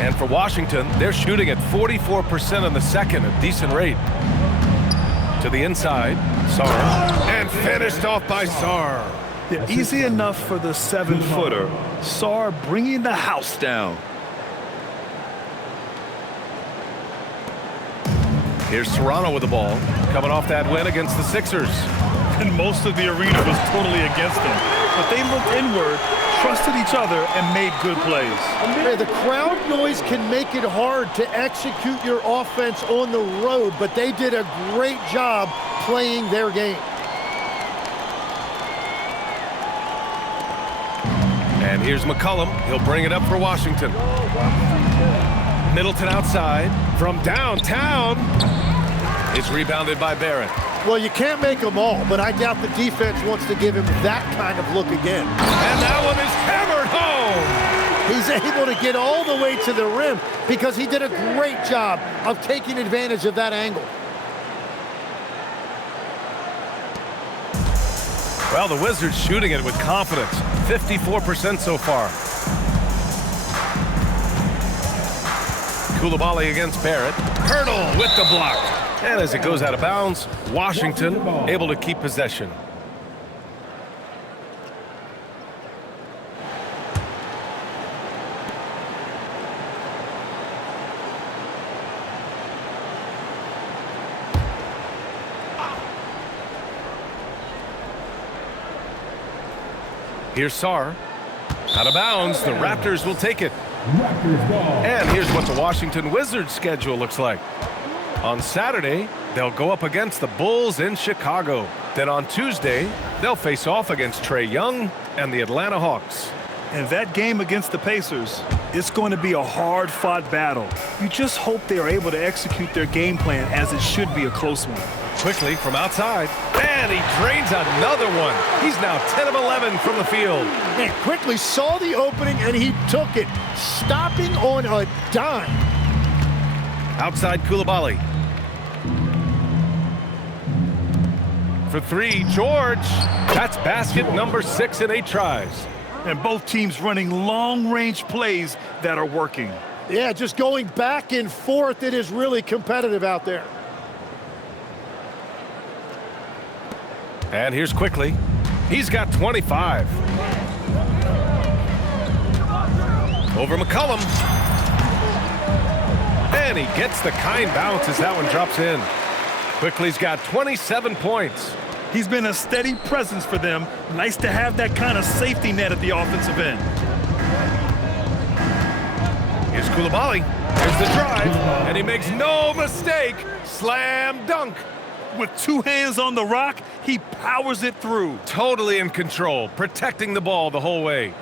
And for Washington, they're shooting at 44% in the second, a decent rate. To the inside, Sarr, and finished off by Sarr. Yeah, easy enough for the 7-footer. Sarr bringing the house down. Here's Toronto with the ball, coming off that win against the Sixers. And most of the arena was totally against them. But they looked inward, trusted each other, and made good plays. Hey, the crowd noise can make it hard to execute your offense on the road, but they did a great job playing their game. And here's McCollum. He'll bring it up for Washington. Middleton outside. From downtown. It's rebounded by Barrett. Well, you can't make them all, but I doubt the defense wants to give him that kind of look again. And that one is hammered home. He's able to get all the way to the rim because he did a great job of taking advantage of that angle. Well, the Wizards shooting it with confidence. 54% so far. Koulibaly against Barrett. Hurdle with the block. And as it goes out of bounds, Washington able to keep possession. Here's Sarr. Out of bounds, the Raptors will take it. And here's what the Washington Wizards schedule looks like. On Saturday, they'll go up against the Bulls in Chicago. Then on Tuesday, they'll face off against Trae Young and the Atlanta Hawks. And that game against the Pacers, it's going to be a hard-fought battle. You just hope they are able to execute their game plan as it should be a close one. Quickly from outside, and he drains another one. He's now 10 of 11 from the field. And quickly saw the opening, and he took it, stopping on a dime. Outside Koulibaly. For three, George. That's basket number 6 in 8 tries. And both teams running long-range plays that are working. Yeah, just going back and forth. It is really competitive out there. And here's Quickly. He's got 25. Over McCollum. And he gets the kind bounce as that one drops in. Quickly's got 27 points. He's been a steady presence for them. Nice to have that kind of safety net at the offensive end. Here's Koulibaly. Here's the drive. And he makes no mistake. Slam dunk. With 2 hands on the rock, he powers it through. Totally in control, protecting the ball the whole way.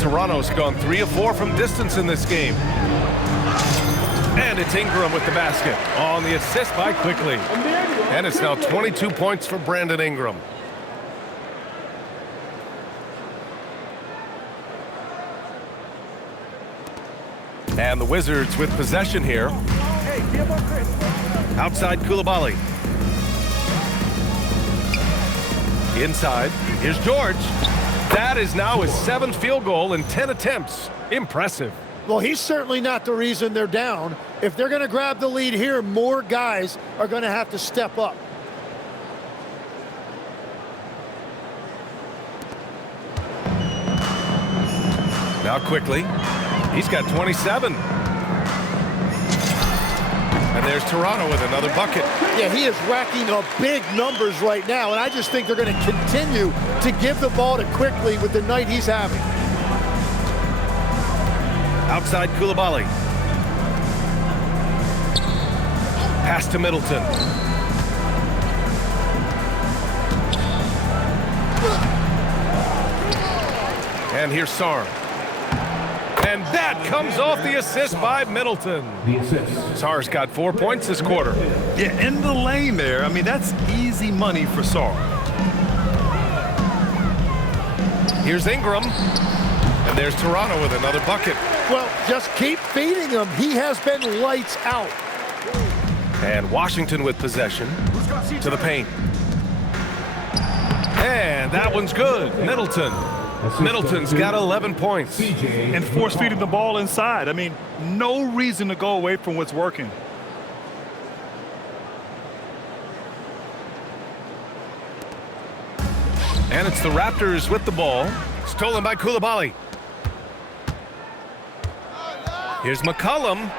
Toronto's gone 3 of 4 from distance in this game. And it's Ingram with the basket on the assist by Quickly. And it's now 22 points for Brandon Ingram. And the Wizards with possession here. Outside Koulibaly. Inside, here's George. That is now his 7th field goal in 10 attempts. Impressive. Well, he's certainly not the reason they're down. If they're going to grab the lead here, more guys are going to have to step up. Now Quickly. He's got 27. And there's Toronto with another bucket. Yeah, he is racking up big numbers right now, and I just think they're going to continue to give the ball to Quickly with the night he's having. Outside Koulibaly. Pass to Middleton. And here's Sarr. And that comes off the assist by Middleton. Sarr's got 4 points this quarter. Yeah, in the lane there. I mean, that's easy money for Sarr. Here's Ingram. And there's Toronto with another bucket. Well, just keep feeding him. He has been lights out. And Washington with possession to the paint. And that one's good. Middleton. Middleton's got 11 points. And force feeding the ball inside. I mean, no reason to go away from what's working. And it's the Raptors with the ball. Stolen by Koulibaly. Here's McCollum.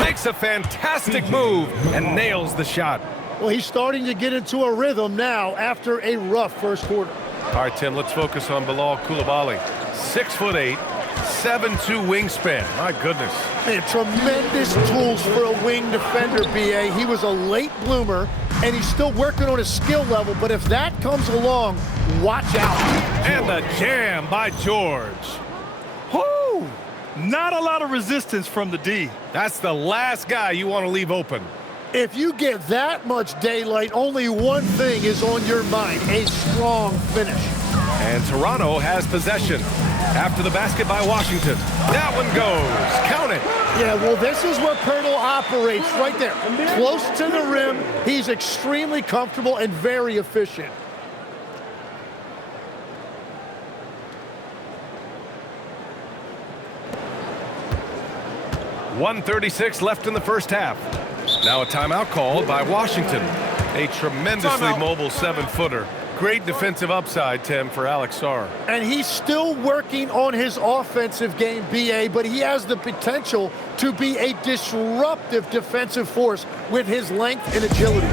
Makes a fantastic move and nails the shot. Well, he's starting to get into a rhythm now after a rough first quarter. All right, Tim, let's focus on Bilal Koulibaly. 6'8", 7'2" wingspan. My goodness. Man, tremendous tools for a wing defender, B.A. He was a late bloomer, and he's still working on his skill level, but if that comes along, watch out. And the jam by George. Whoo! Not a lot of resistance from the D. That's the last guy you want to leave open. If you get that much daylight, only one thing is on your mind, a strong finish. And Toronto has possession after the basket by Washington. That one goes. Count it. Yeah, well, this is where Pirtle operates, right there. Close to the rim. He's extremely comfortable and very efficient. .136 left in the first half. Now a timeout called by Washington. A tremendously mobile 7-footer. Great defensive upside, Tim, for Alex Sarr. And he's still working on his offensive game, BA, but he has the potential to be a disruptive defensive force with his length and agility.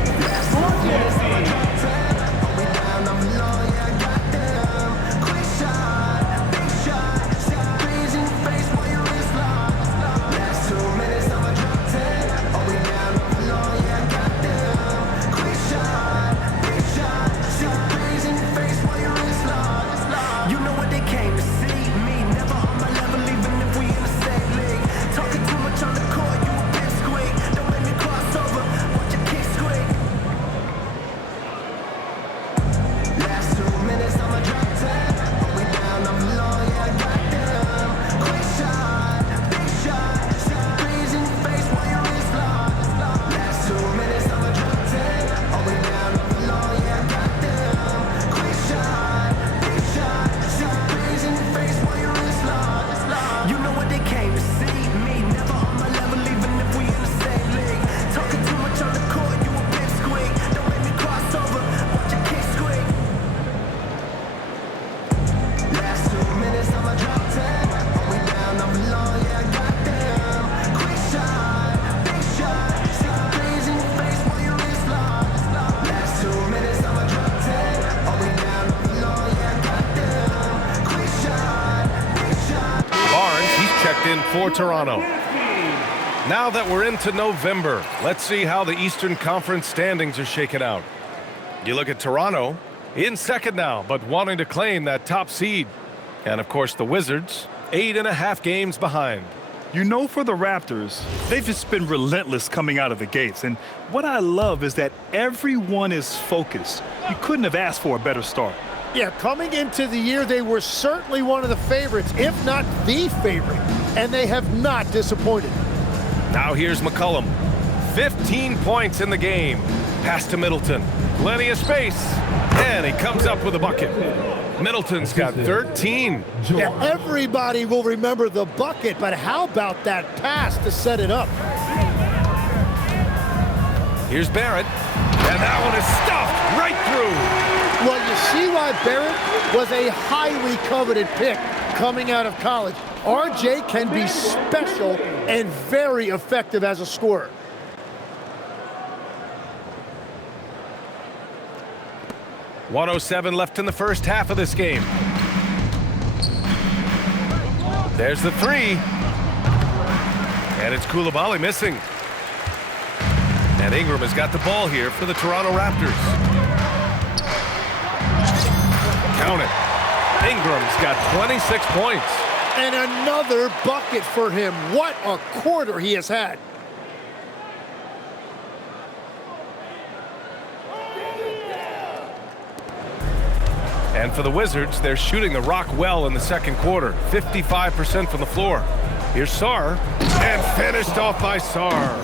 In for Toronto. Now that we're into November, let's see how the Eastern Conference standings are shaken out. You look at Toronto, in second now, but wanting to claim that top seed. And of course the Wizards, 8.5 games behind. You know, for the Raptors, they've just been relentless coming out of the gates. And what I love is that everyone is focused. You couldn't have asked for a better start. Yeah, coming into the year, they were certainly one of the favorites, if not the favorite, and they have not disappointed. Now here's McCollum. 15 points in the game. Pass to Middleton. Plenty of space. And he comes up with a bucket. Middleton's got 13. Yeah, everybody will remember the bucket, but how about that pass to set it up? Here's Barrett. And that one is stuffed right through. Well, you see why Barrett was a highly coveted pick coming out of college. RJ can be special and very effective as a scorer. .107 left in the first half of this game. There's the three. And it's Koulibaly missing. And Ingram has got the ball here for the Toronto Raptors. Count it. Ingram's got 26 points. And another bucket for him. What a quarter he has had. And for the Wizards, they're shooting the rock well in the second quarter. 55% from the floor. Here's Sarr. And finished off by Sarr.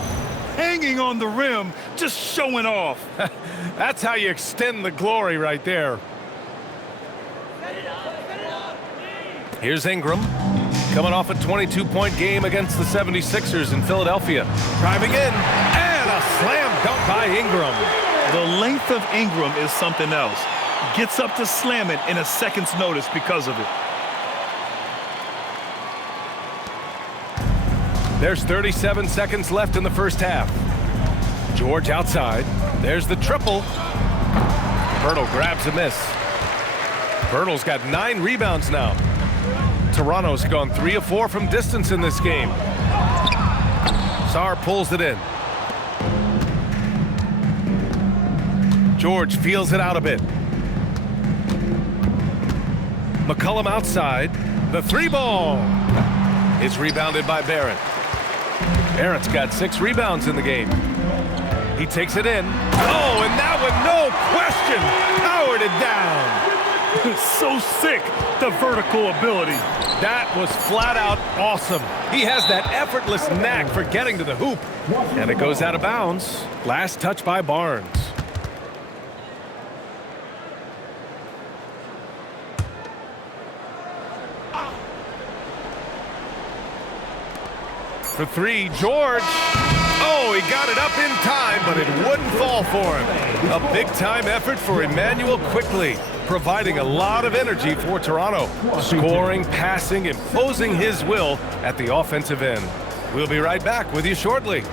Hanging on the rim, just showing off. That's how you extend the glory right there. Here's Ingram, coming off a 22-point game against the 76ers in Philadelphia. Driving in, and a slam dunk by Ingram. The length of Ingram is something else. Gets up to slam it in a second's notice because of it. There's 37 seconds left in the first half. George outside. There's the triple. Pirtle grabs a miss. Pirtle's got 9 rebounds now. Toronto's gone 3 of 4 from distance in this game. Sarr pulls it in. George feels it out a bit. McCollum outside. The 3 ball. It's rebounded by Barrett. Barrett's got 6 rebounds in the game. He takes it in. Oh, and that one, no question, powered it down. So sick, the vertical ability. That was flat out awesome. He has that effortless knack for getting to the hoop. And it goes out of bounds. Last touch by Barnes. For 3, George. Oh, he got it up in time, but it wouldn't fall for him. A big-time effort for Emmanuel quickly, providing a lot of energy for Toronto. Scoring, passing, imposing his will at the offensive end. We'll be right back with you shortly. Let's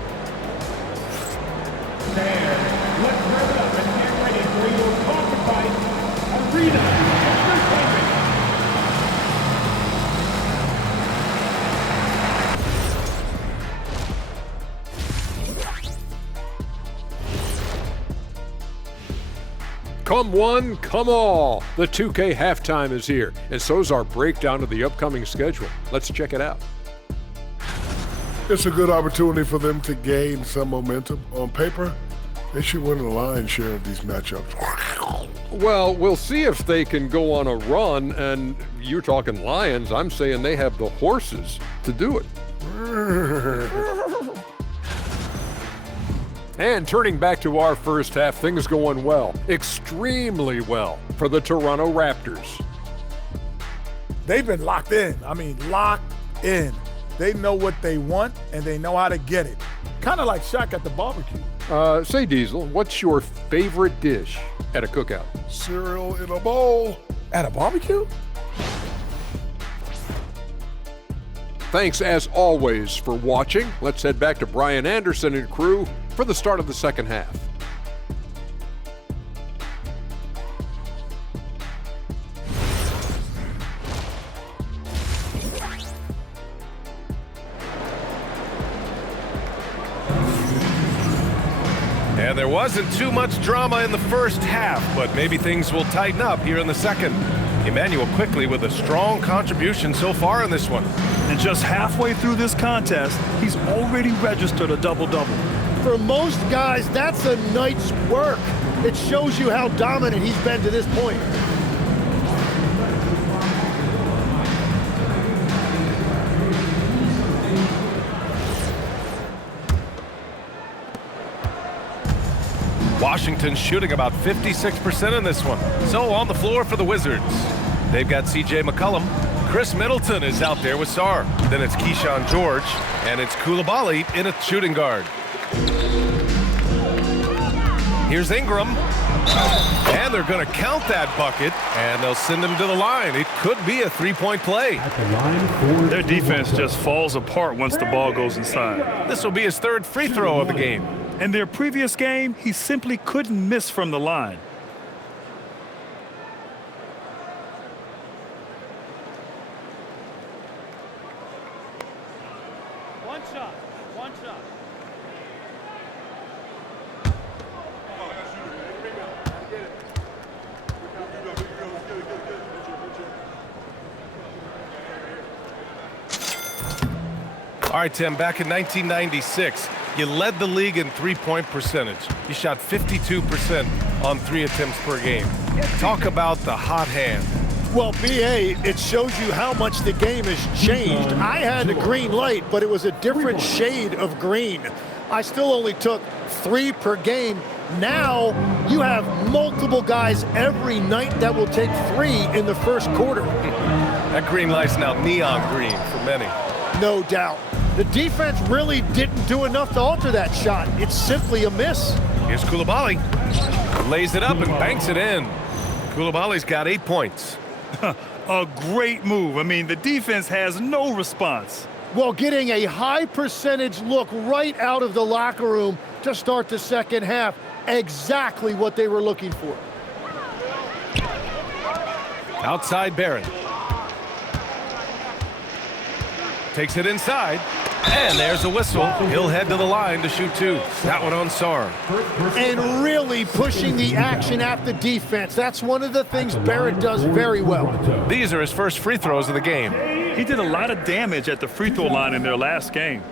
wrap it up and get ready for your Scotiabank Arena Entertainment. Come one, come all. The 2K halftime is here, and so's our breakdown of the upcoming schedule. Let's check it out. It's a good opportunity for them to gain some momentum. On paper, they should win the lion's share of these matchups. Well, we'll see if they can go on a run, and you're talking Lions. I'm saying they have the horses to do it. And turning back to our first half, things going well, extremely well for the Toronto Raptors. They've been locked in. I mean, locked in. They know what they want, and they know how to get it. Kind of like Shaq at the barbecue. Say, Diesel, what's your favorite dish at a cookout? Cereal in a bowl. At a barbecue? Thanks, as always, for watching. Let's head back to Brian Anderson and crew for the start of the second half. And there wasn't too much drama in the first half, but maybe things will tighten up here in the second. Emmanuel quickly with a strong contribution so far in this one. And just halfway through this contest, he's already registered a double-double. For most guys, that's a night's work. It shows you how dominant he's been to this point. Washington shooting about 56% in this one. So on the floor for the Wizards. They've got CJ McCollum. Chris Middleton is out there with Sarr. Then it's Kyshawn George, and it's Koulibaly in a shooting guard. Here's Ingram. And they're going to count that bucket, and they'll send him to the line. It could be a three-point play. Their defense just falls apart once the ball goes inside. This will be his 3rd free throw of the game. In their previous game, he simply couldn't miss from the line. One shot. All right, Tim, back in 1996, you led the league in three-point percentage. You shot 52% on 3 attempts per game. Talk about the hot hand. Well, BA, it shows you how much the game has changed. I had a green light, but it was a different shade of green. I still only took 3 per game. Now you have multiple guys every night that will take 3 in the first quarter. That green light's now neon green for many. No doubt. The defense really didn't do enough to alter that shot. It's simply a miss. Here's Koulibaly. Lays it up and banks it in. Koulibaly's got 8 points. A great move. I mean, the defense has no response. Well, getting a high percentage look right out of the locker room to start the second half. Exactly what they were looking for. Outside Barrett. Takes it inside. And there's a whistle. He'll head to the line to shoot 2. That one on Sarr. And really pushing the action at the defense. That's one of the things Barrett does very well. These are his first free throws of the game. He did a lot of damage at the free throw line in their last game.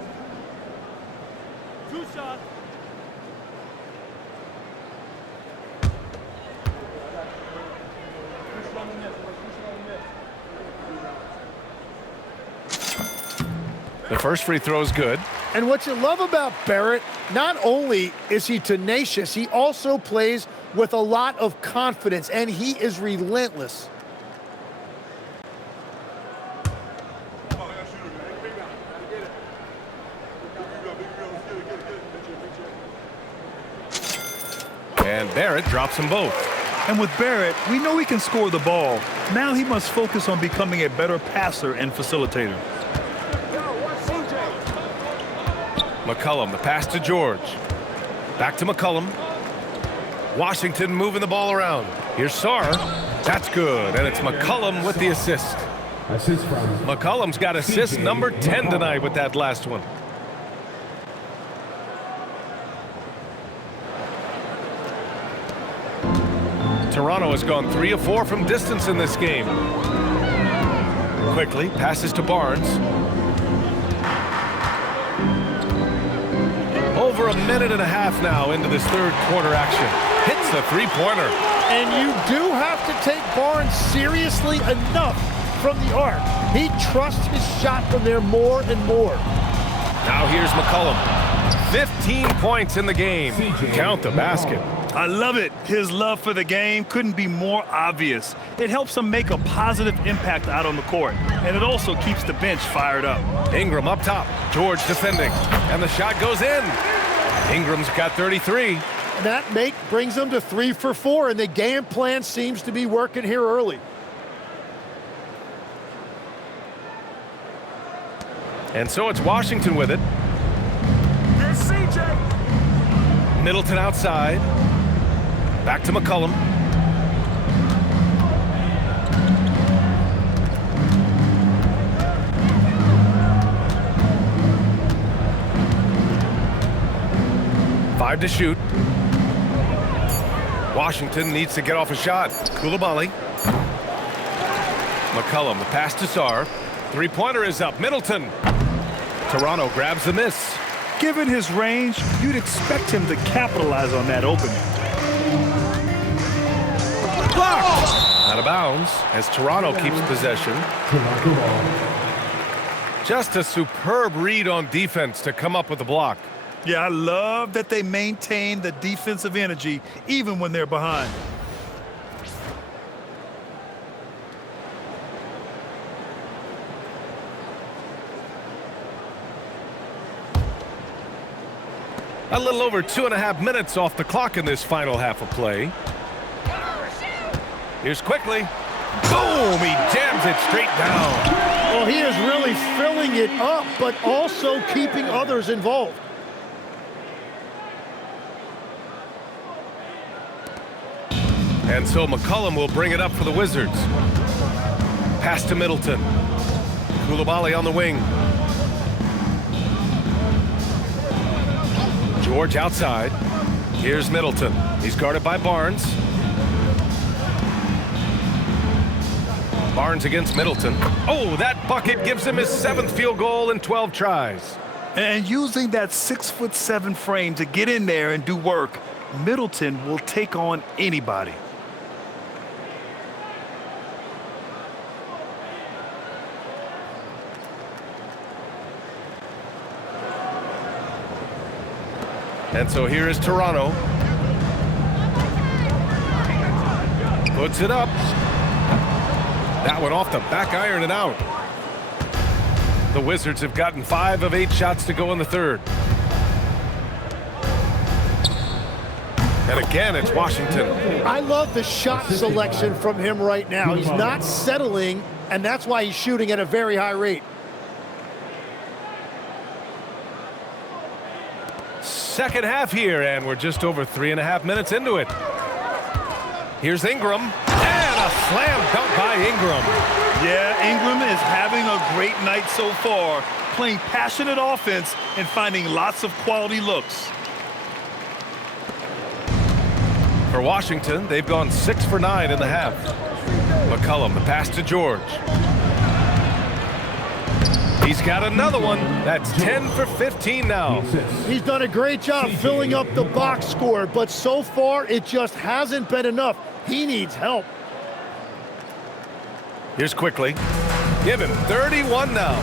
2 shots. The first free throw is good. And what you love about Barrett, not only is he tenacious, he also plays with a lot of confidence, and he is relentless. And Barrett drops them both. And with Barrett, we know he can score the ball. Now he must focus on becoming a better passer and facilitator. McCollum, the pass to George. Back to McCollum. Washington moving the ball around. Here's Sarr. That's good, and it's McCollum with the assist. McCollum's got assist number 10 tonight with that last one. Toronto has gone 3 of 4 from distance in this game. Quickly passes to Barnes. Over a minute and a half now into this third quarter action. Hits the three-pointer. And you do have to take Barnes seriously enough from the arc. He trusts his shot from there more and more. Now here's McCollum. 15 points in the game. Count the basket. I love it. His love for the game couldn't be more obvious. It helps him make a positive impact out on the court, and it also keeps the bench fired up. Ingram up top. George defending. And the shot goes in. Ingram's got 33. And that brings them to 3 for 4, and the game plan seems to be working here early. And so it's Washington with it. Here's CJ. Middleton outside. Back to McCollum. Five to shoot. Washington needs to get off a shot. Koulibaly. McCollum, the pass to Sarr. Three-pointer is up. Middleton. Toronto grabs the miss. Given his range, you'd expect him to capitalize on that opening. Blocked! Out of bounds as Toronto keeps possession. Just a superb read on defense to come up with the block. Yeah, I love that they maintain the defensive energy even when they're behind. A little over 2.5 minutes off the clock in this final half of play. Here's quickly. Boom! He jams it straight down. Well, he is really filling it up, but also keeping others involved. And so McCollum will bring it up for the Wizards. Pass to Middleton. Koulibaly on the wing. George outside. Here's Middleton. He's guarded by Barnes. Barnes against Middleton. Oh, that bucket gives him his 7th field goal in 12 tries. And using that 6'7" frame to get in there and do work, Middleton will take on anybody. And so here is Toronto. Puts it up. That one off the back iron and out. The Wizards have gotten 5 of 8 shots to go in the third. And again, it's Washington. I love the shot selection from him right now. He's not settling, and that's why he's shooting at a very high rate. Second half here, and we're just over 3.5 minutes into it. Here's Ingram, and a slam dunk by Ingram. Yeah, Ingram is having a great night so far, playing passionate offense and finding lots of quality looks. For Washington, they've gone 6 for 9 in the half. McCollum, the pass to George. He's got another one. That's 10 for 15 now. He's done a great job filling up the box score, but so far it just hasn't been enough. He needs help. Here's quickly. Give him 31 now.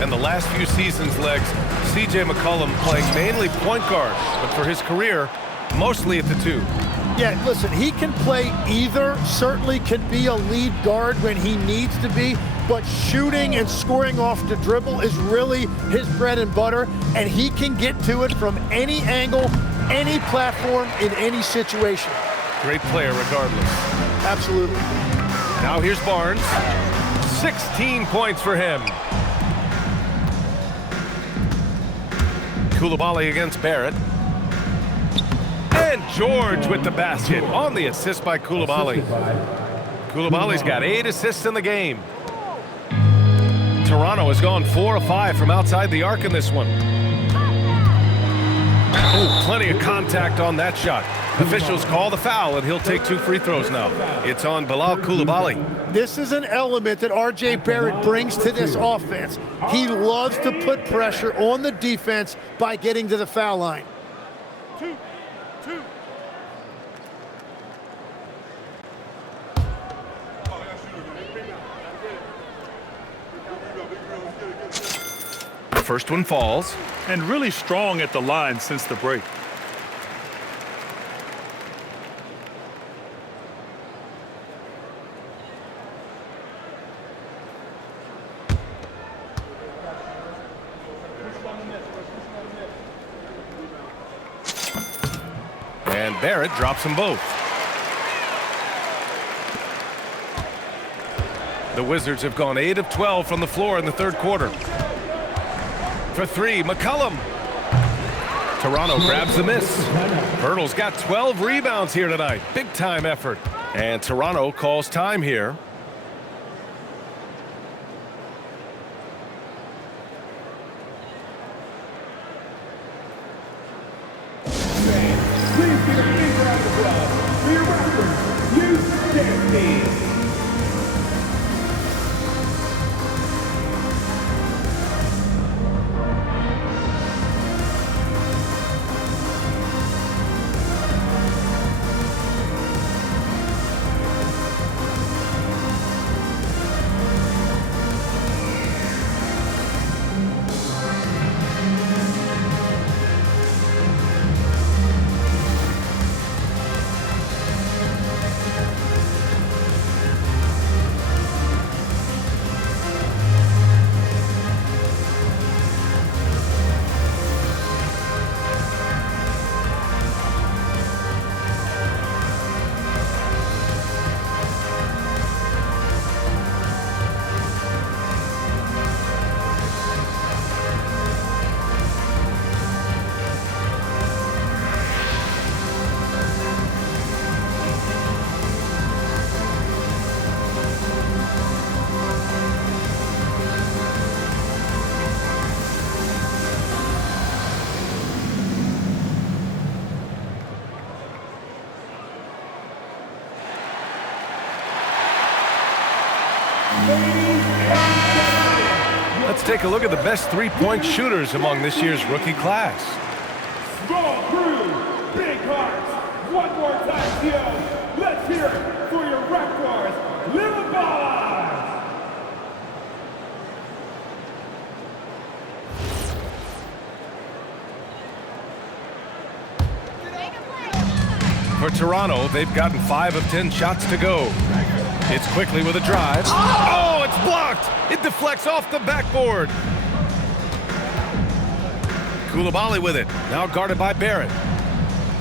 And the last few seasons' legs, C.J. McCollum playing mainly point guard, but for his career, mostly at the 2. Yeah, listen, he can play either, certainly can be a lead guard when he needs to be, but shooting and scoring off the dribble is really his bread and butter, and he can get to it from any angle, any platform, in any situation. Great player regardless. Absolutely. Now here's Barnes. 16 points for him. Koulibaly against Barrett. And George with the basket on the assist by Koulibaly. Koulibaly's got 8 assists in the game. Toronto has gone 4 of 5 from outside the arc in this one. Oh, plenty of contact on that shot. Officials call the foul, and he'll take 2 free throws now. It's on Bilal Koulibaly. This is an element that R.J. Barrett brings to this offense. He loves to put pressure on the defense by getting to the foul line. 2. First one falls. And really strong at the line since the break. And Barrett drops them both. The Wizards have gone 8 of 12 from the floor in the third quarter. For 3, McCollum. Toronto grabs the miss. Hurdle's got 12 rebounds here tonight. Big time effort. And Toronto calls time here. Please give a big round of applause for your Raptors youth dance team. Let's take a look at the best three-point shooters among this year's rookie class. Small crew, big hearts. One more time, Theo. Let's hear it for your Raptors, Little Ballers. For Toronto, they've gotten 5 of 10 shots to go. It's quickly with a drive. Oh, it's blocked! It deflects off the backboard. Koulibaly with it, now guarded by Barrett.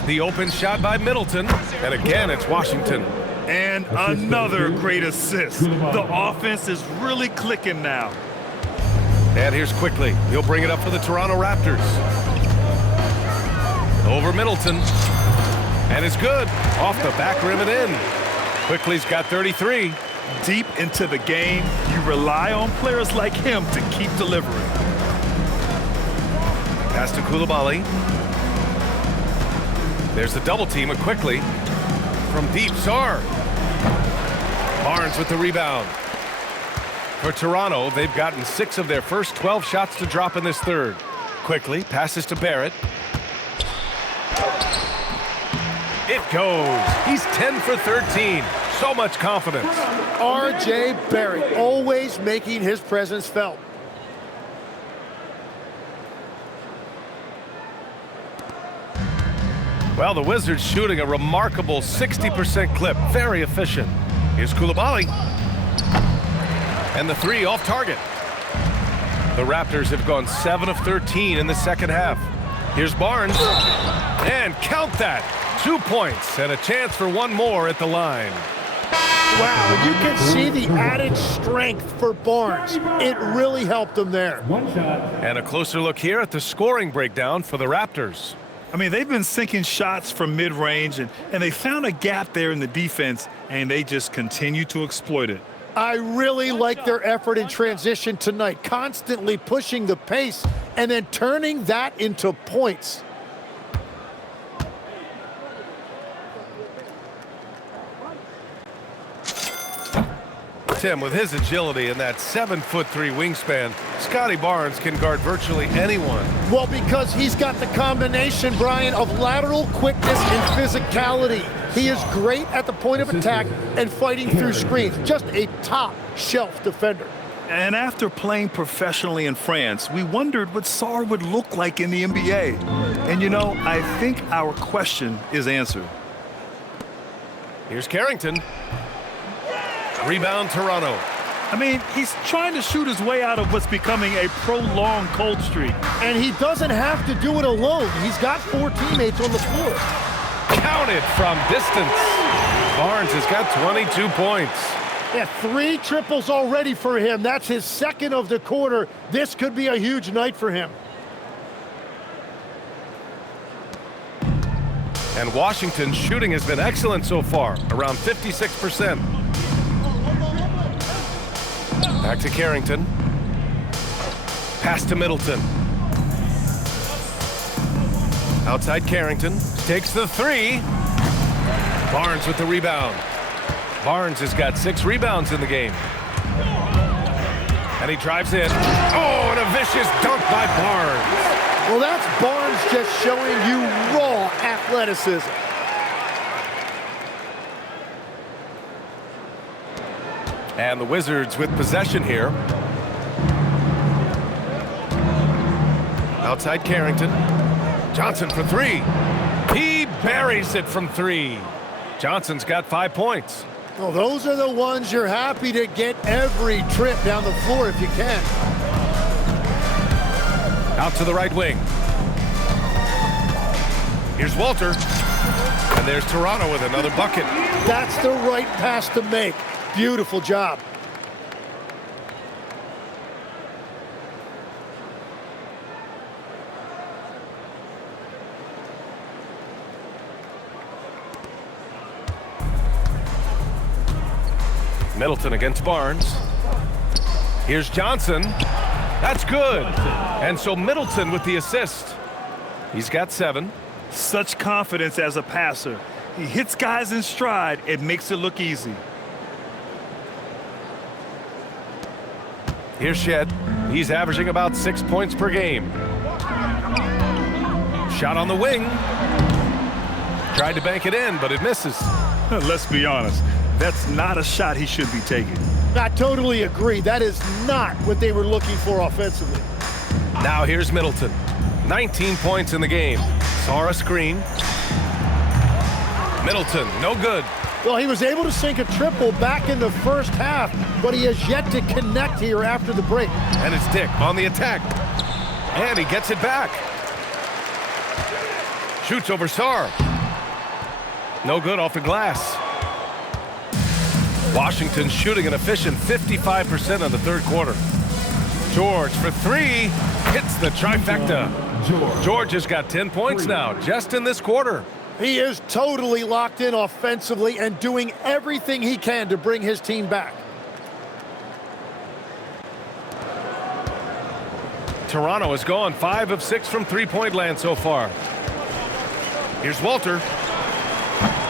The open shot by Middleton, and again it's Washington. And another great assist. The offense is really clicking now. And here's quickly. He'll bring it up for the Toronto Raptors. Over Middleton. And it's good. Off the back rim and in. Quickly's got 33. Deep into the game, you rely on players like him to keep delivering. Pass to Koulibaly. There's the double team with Quickly. From deep, Sarr. Barnes with the rebound. For Toronto, they've gotten 6 of their first 12 shots to drop in this third. Quickly, passes to Barrett. It goes. He's 10 for 13. So much confidence. R.J. Barrett, always making his presence felt. Well, the Wizards shooting a remarkable 60% clip. Very efficient. Here's Koulibaly. And the 3 off target. The Raptors have gone 7 of 13 in the second half. Here's Barnes. And count that. 2 points and a chance for one more at the line. Wow, you can see the added strength for Barnes. It really helped him there. And a closer look here at the scoring breakdown for the Raptors. I mean, they've been sinking shots from mid-range, and they found a gap there in the defense, and they just continue to exploit it. I really like their effort in transition tonight, constantly pushing the pace and then turning that into points. Tim, with his agility and that 7'3" wingspan, Scotty Barnes can guard virtually anyone. Well, because he's got the combination, Brian, of lateral quickness and physicality. He is great at the point of attack and fighting through screens. Just a top-shelf defender. And after playing professionally in France, we wondered what Sarr would look like in the NBA. And you know, I think our question is answered. Here's Carrington. Rebound, Toronto. I mean, he's trying to shoot his way out of what's becoming a prolonged cold streak. And he doesn't have to do it alone. He's got 4 teammates on the floor. Counted from distance. Barnes has got 22 points. Yeah, 3 triples already for him. That's his second of the quarter. This could be a huge night for him. And Washington's shooting has been excellent so far, around 56%. Back to Carrington. Pass to Middleton. Outside Carrington. Takes the 3. Barnes with the rebound. Barnes has got 6 rebounds in the game. And he drives in. Oh, and a vicious dunk by Barnes. Well, that's Barnes just showing you raw athleticism. And the Wizards with possession here. Outside Carrington. Johnson for 3. He buries it from 3. Johnson's got 5 points. Well, those are the ones you're happy to get every trip down the floor if you can. Out to the right wing. Here's Walter. And there's Toronto with another bucket. That's the right pass to make. Beautiful job. Middleton against Barnes. Here's Johnson. That's good. And so Middleton with the assist. He's got 7. Such confidence as a passer. He hits guys in stride. It makes it look easy. Here's Shed. He's averaging about 6 points per game. Shot on the wing. Tried to bank it in, but it misses. Let's be honest. That's not a shot he should be taking. I totally agree. That is not what they were looking for offensively. Now here's Middleton. 19 points in the game. Saw a screen. Middleton, no good. Well, he was able to sink a triple back in the first half, but he has yet to connect here after the break. And it's Dick on the attack. And he gets it back. Shoots over Sarr. No good off the glass. Washington shooting an efficient 55% in the third quarter. George for 3. Hits the trifecta. George has got 10 points now, just in this quarter. He is totally locked in offensively and doing everything he can to bring his team back. Toronto has gone 5 of 6 from three-point land so far. Here's Walter.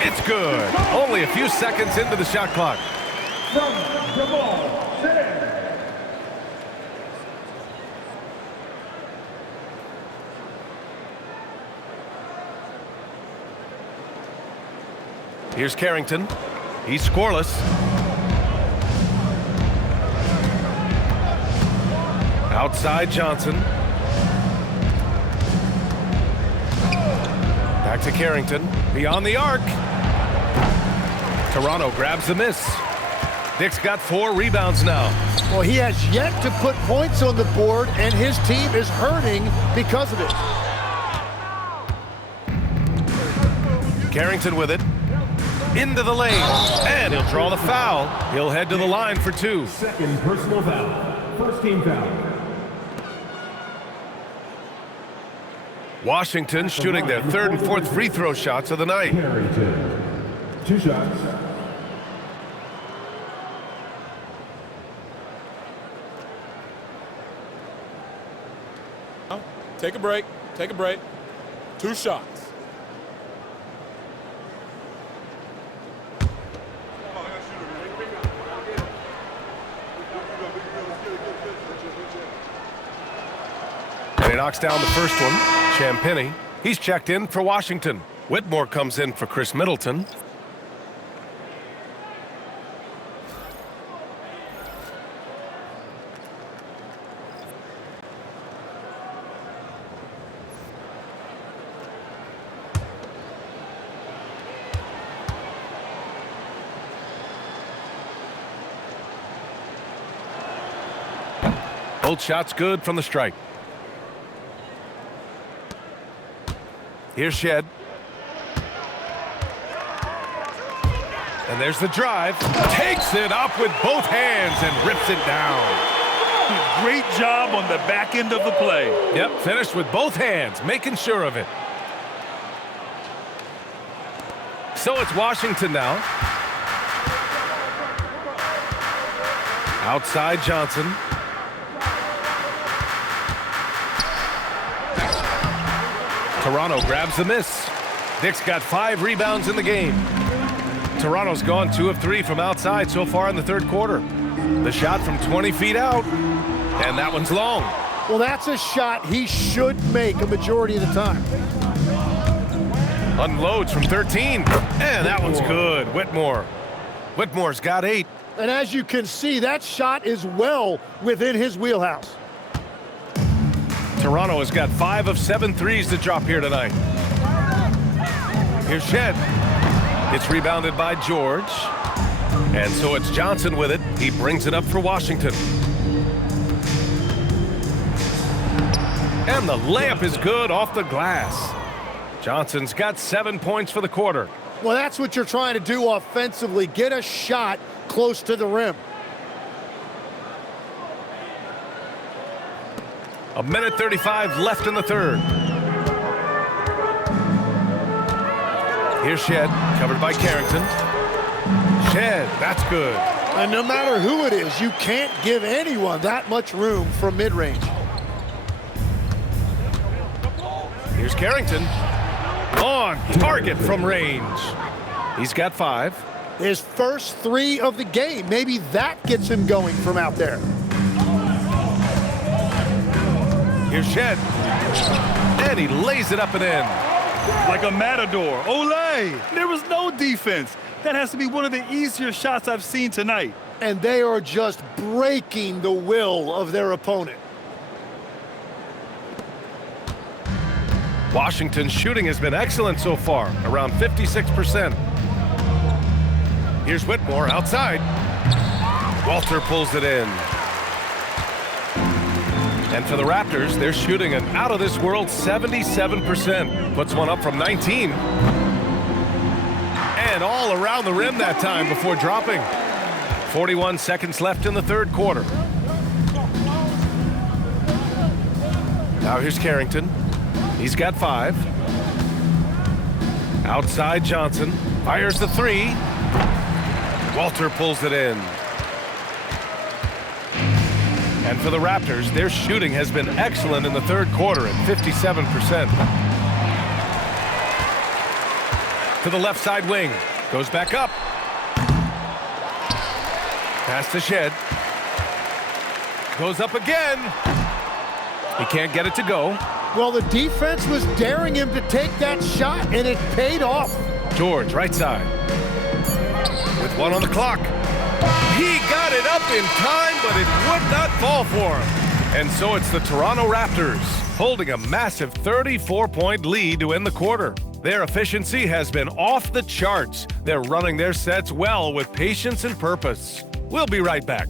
It's good. Only a few seconds into the shot clock. Here's Carrington. He's scoreless. Outside Johnson. Back to Carrington. Beyond the arc. Toronto grabs the miss. Dick's got 4 rebounds now. Well, he has yet to put points on the board, and his team is hurting because of it. Carrington with it. Into the lane. And he'll draw the foul. He'll head to the line for 2. Second personal foul. First team foul. Washington shooting their 3rd and 4th free throw shots of the night. Carrington. 2 shots. Take a break. Take a break. 2 shots. And he knocks down the first one. Champagny. He's checked in for Washington. Whitmore comes in for Chris Middleton. Both shots good from the stripe. Here's Shed. And there's the drive. Takes it up with both hands and rips it down. Great job on the back end of the play. Yep, finished with both hands, making sure of it. So it's Washington now. Outside Johnson. Toronto grabs the miss. Dick's got 5 rebounds in the game. Toronto's gone 2 of 3 from outside so far in the 3rd quarter. The shot from 20 feet out, and that one's long. Well, that's a shot he should make a majority of the time. Unloads from 13, and that one's good. Whitmore's got 8. And as you can see, that shot is well within his wheelhouse. Toronto has got 5 of 7 threes to drop here tonight. Here's Shed. It's rebounded by George. And so it's Johnson with it. He brings it up for Washington. And the layup is good off the glass. Johnson's got 7 points for the quarter. Well, that's what you're trying to do offensively. Get a shot close to the rim. A minute 35 left in the 3rd. Here's Shed, covered by Carrington. Shed, that's good. And no matter who it is, you can't give anyone that much room from mid-range. Here's Carrington. On target from range. He's got 5. His first 3 of the game. Maybe that gets him going from out there. Here's Shed. And he lays it up and in. Like a matador. Olay! There was no defense. That has to be one of the easier shots I've seen tonight. And they are just breaking the will of their opponent. Washington's shooting has been excellent so far, around 56%. Here's Whitmore outside. Walter pulls it in. And for the Raptors, they're shooting an out-of-this-world 77%. Puts one up from 19. And all around the rim that time before dropping. 41 seconds left in the 3rd quarter. Now here's Carrington. He's got 5. Outside Johnson. Fires the 3. Walter pulls it in. And for the Raptors, their shooting has been excellent in the 3rd quarter at 57%. To the left side wing. Goes back up. Pass to Shed. Goes up again. He can't get it to go. Well, the defense was daring him to take that shot, and it paid off. George, right side. with 1 on the clock. He got it up in time, but it would not fall for him. And so it's the Toronto Raptors holding a massive 34-point lead to end the quarter. Their efficiency has been off the charts. They're running their sets well with patience and purpose. We'll be right back.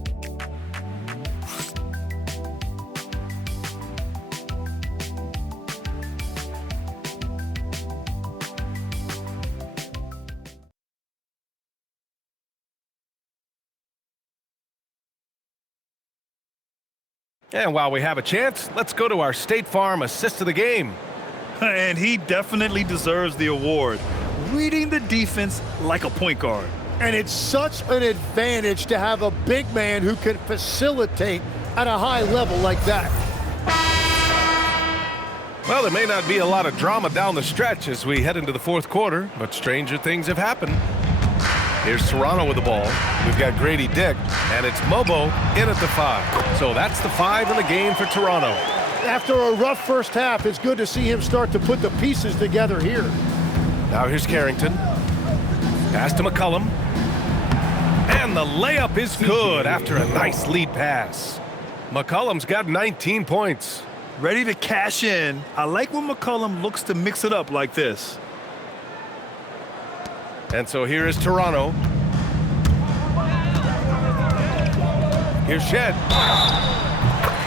And while we have a chance, let's go to our State Farm assist of the game. And he definitely deserves the award. Reading the defense like a point guard. And it's such an advantage to have a big man who can facilitate at a high level like that. Well, there may not be a lot of drama down the stretch as we head into the fourth quarter, but stranger things have happened. Here's Toronto with the ball. We've got Grady Dick, and it's Mobo in at the 5. So that's the 5 in the game for Toronto. After a rough first half, it's good to see him start to put the pieces together here. Now here's Carrington. Pass to McCollum. And the layup is good after a nice lead pass. McCollum's got 19 points. Ready to cash in. I like when McCollum looks to mix it up like this. And so here is Toronto. Here's Shed.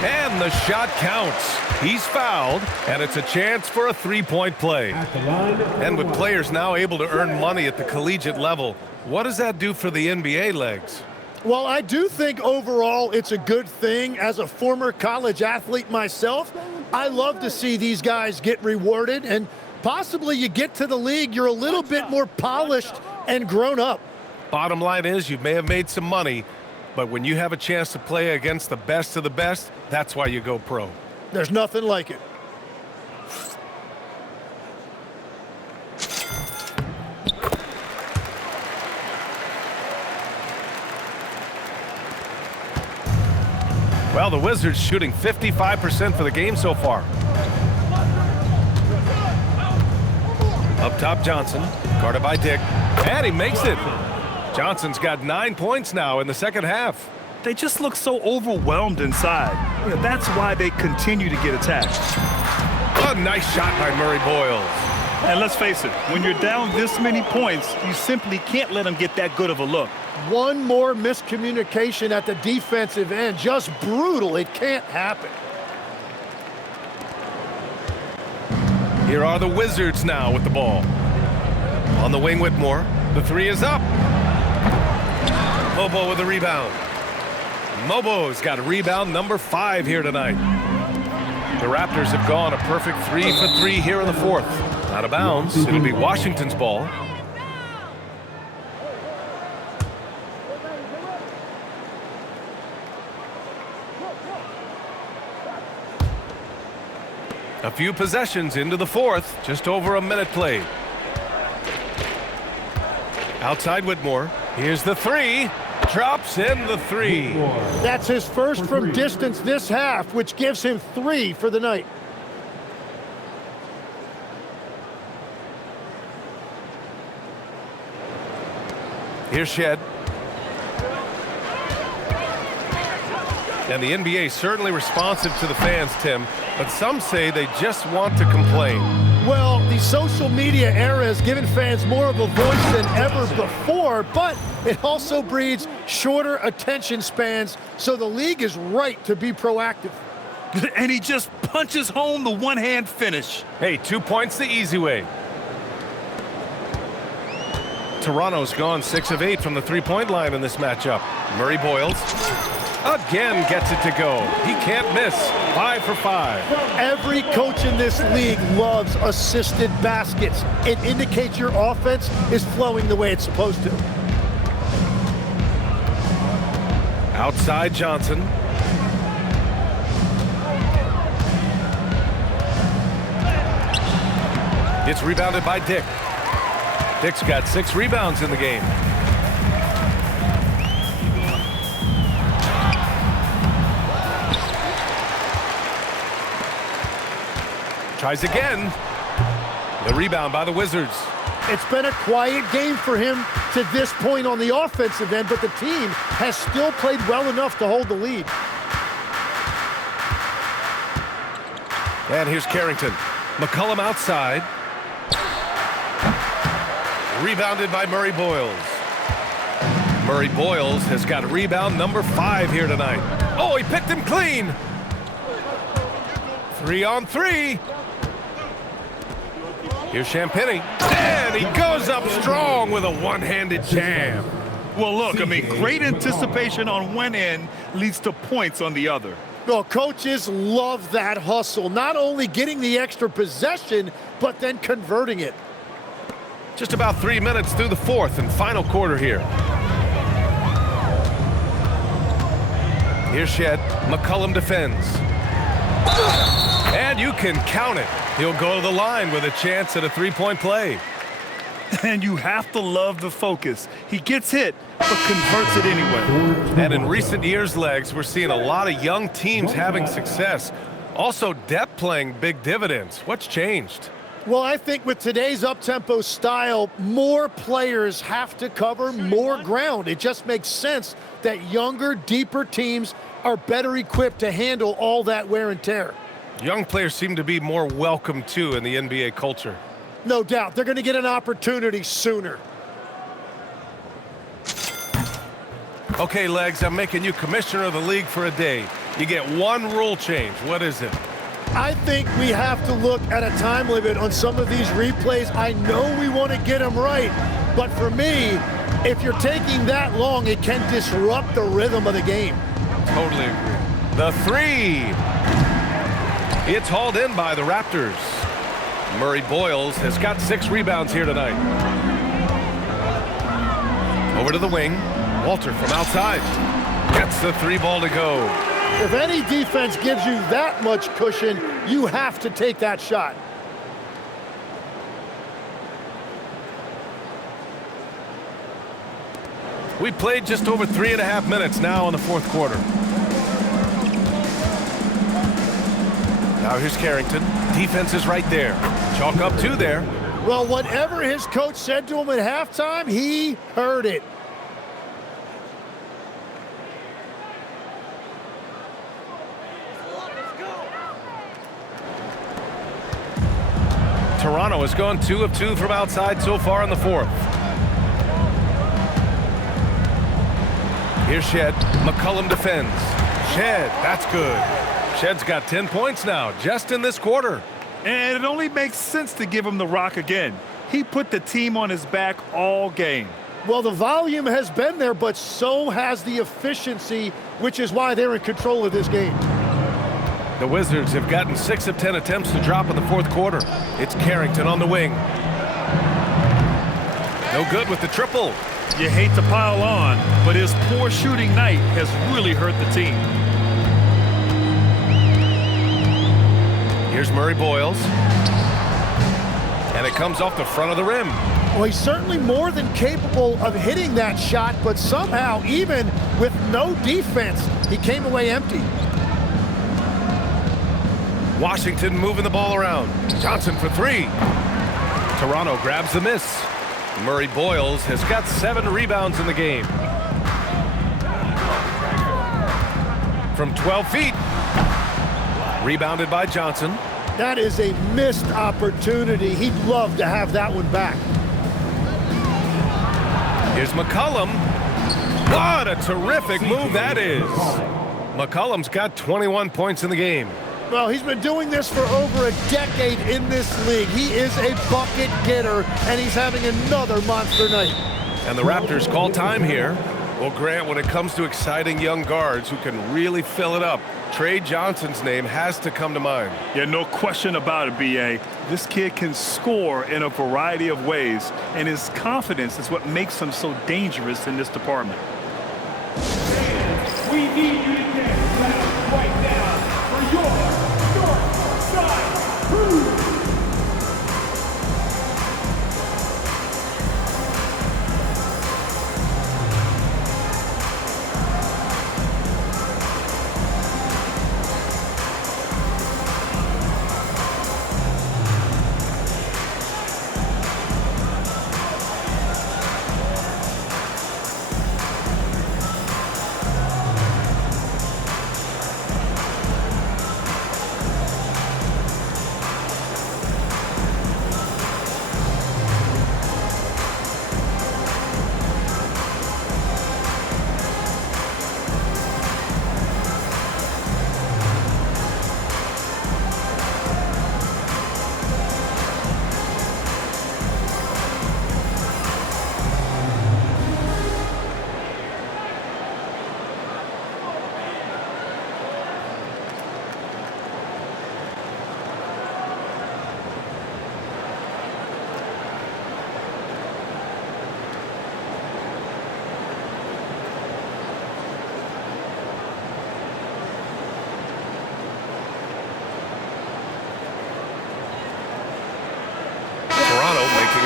And the shot counts. He's fouled, and it's a chance for a three-point play. And with players now able to earn money at the collegiate level, what does that do for the NBA legs? Well, I do think overall it's a good thing. As a former college athlete myself, I love to see these guys get rewarded, and possibly you get to the league, you're a little bit more polished and grown up. Bottom line is you may have made some money, but when you have a chance to play against the best of the best, that's why you go pro. There's nothing like it. Well, the Wizards shooting 55% for the game so far. Up top, Johnson, guarded by Dick, and he makes it. Johnson's got 9 points now in the second half. They just look so overwhelmed inside. That's why they continue to get attacked. A nice shot by Murray Boyles. And let's face it, when you're down this many points, you simply can't let them get that good of a look. One more miscommunication at the defensive end. Just brutal. It can't happen. Here are the Wizards now with the ball. On the wing, Whitmore. The three is up. Mobo with the rebound. Mobo's got rebound number 5 here tonight. The Raptors have gone a perfect 3 for 3 here in the fourth. Out of bounds. It'll be Washington's ball. A few possessions into the fourth, just over a minute played. Outside Whitmore. Here's the three. Drops in the 3. That's his first from distance this half, which gives him 3 for the night. Here's Shed. And the NBA certainly responsive to the fans, Tim, but some say they just want to complain. Well, the social media era has given fans more of a voice than ever before, but it also breeds shorter attention spans, so the league is right to be proactive. And he just punches home the one-hand finish. Hey, 2 points the easy way. Toronto's gone 6 of 8 from the three-point line in this matchup. Murray Boyles again gets it to go. He can't miss. 5 for 5. Every coach in this league loves assisted baskets. It indicates your offense is flowing the way it's supposed to. Outside Johnson. It's rebounded by Dick. Dick's got 6 rebounds in the game. Tries again. The rebound by the Wizards. It's been a quiet game for him to this point on the offensive end, but the team has still played well enough to hold the lead. And here's Carrington. McCollum outside. Rebounded by Murray Boyles. Murray Boyles has got rebound number 5 here tonight. Oh, he picked him clean. 3 on 3. Here's Champagny. And he goes up strong with a one-handed jam. Well, look, I mean, great anticipation on one end leads to points on the other. Well, coaches love that hustle. Not only getting the extra possession, but then converting it. Just about 3 minutes through the fourth and final quarter here. Here's Shed. McCollum defends. And you can count it. He'll go to the line with a chance at a three-point play. And you have to love the focus. He gets hit, but converts it anyway. And in recent years, Legs, we're seeing a lot of young teams having success. Also, depth playing big dividends. What's changed? Well, I think with today's up-tempo style, more players have to cover more ground. It just makes sense that younger, deeper teams are better equipped to handle all that wear and tear. Young players seem to be more welcome, too, in the NBA culture. No doubt. They're going to get an opportunity sooner. Okay, Legs, I'm making you commissioner of the league for a day. You get one rule change. What is it? I think we have to look at a time limit on some of these replays. I know we want to get them right, but for me, if you're taking that long, it can disrupt the rhythm of the game. Totally agree. The 3. It's hauled in by the Raptors. Murray Boyles has got 6 rebounds here tonight. Over to the wing. Walter from outside. Gets the 3 ball to go. If any defense gives you that much cushion, you have to take that shot. We played just over 3.5 minutes now in the fourth quarter. Now here's Carrington. Defense is right there. Chalk up 2 there. Well, whatever his coach said to him at halftime, he heard it. Toronto has gone 2 of 2 from outside so far in the fourth. Here's Shed. McCollum defends. Shed, that's good. Shed's got 10 points now, just in this quarter. And it only makes sense to give him the rock again. He put the team on his back all game. Well, the volume has been there, but so has the efficiency, which is why they're in control of this game. The Wizards have gotten 6 of 10 attempts to drop in the fourth quarter. It's Carrington on the wing. No good with the triple. You hate to pile on, but his poor shooting night has really hurt the team. Here's Murray Boyles. And it comes off the front of the rim. Well, he's certainly more than capable of hitting that shot, but somehow, even with no defense, he came away empty. Washington moving the ball around. Johnson for 3. Toronto grabs the miss. Murray Boyles has got 7 rebounds in the game. From 12 feet. Rebounded by Johnson. That is a missed opportunity. He'd love to have that one back. Here's McCollum. What a terrific move that is. McCollum's got 21 points in the game. Well, he's been doing this for over a decade in this league. He is a bucket getter, and he's having another monster night. And the Raptors call time here. Well, Grant, when it comes to exciting young guards who can really fill it up, Trey Johnson's name has to come to mind. Yeah, no question about it, B.A. This kid can score in a variety of ways, and his confidence is what makes him so dangerous in this department. We need you to get loud right now for your North Side Crew.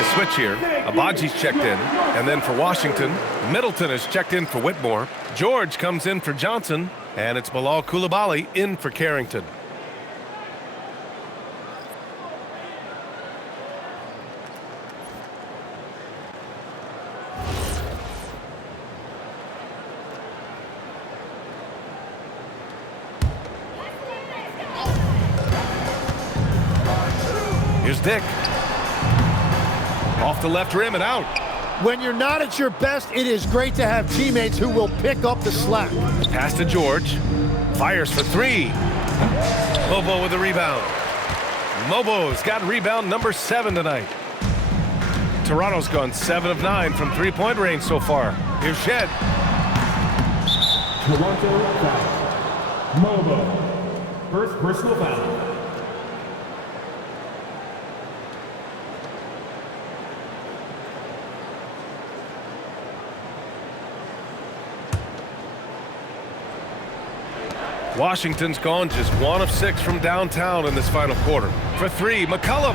a switch here. Abaji's checked in. And then for Washington, Middleton is checked in for Whitmore. George comes in for Johnson. And it's Bilal Coulibaly in for Carrington. Here's Dick. Off the left rim and out. When you're not at your best, it is great to have teammates who will pick up the slack. Pass to George. Fires for three. Mobo with the rebound. Mobo's got rebound number 7 tonight. Toronto's gone 7 of 9 from three-point range so far. Here's Shed. Toronto foul. Mobo. First personal foul. Washington's gone just 1 of 6 from downtown in this final quarter. For 3, McCollum.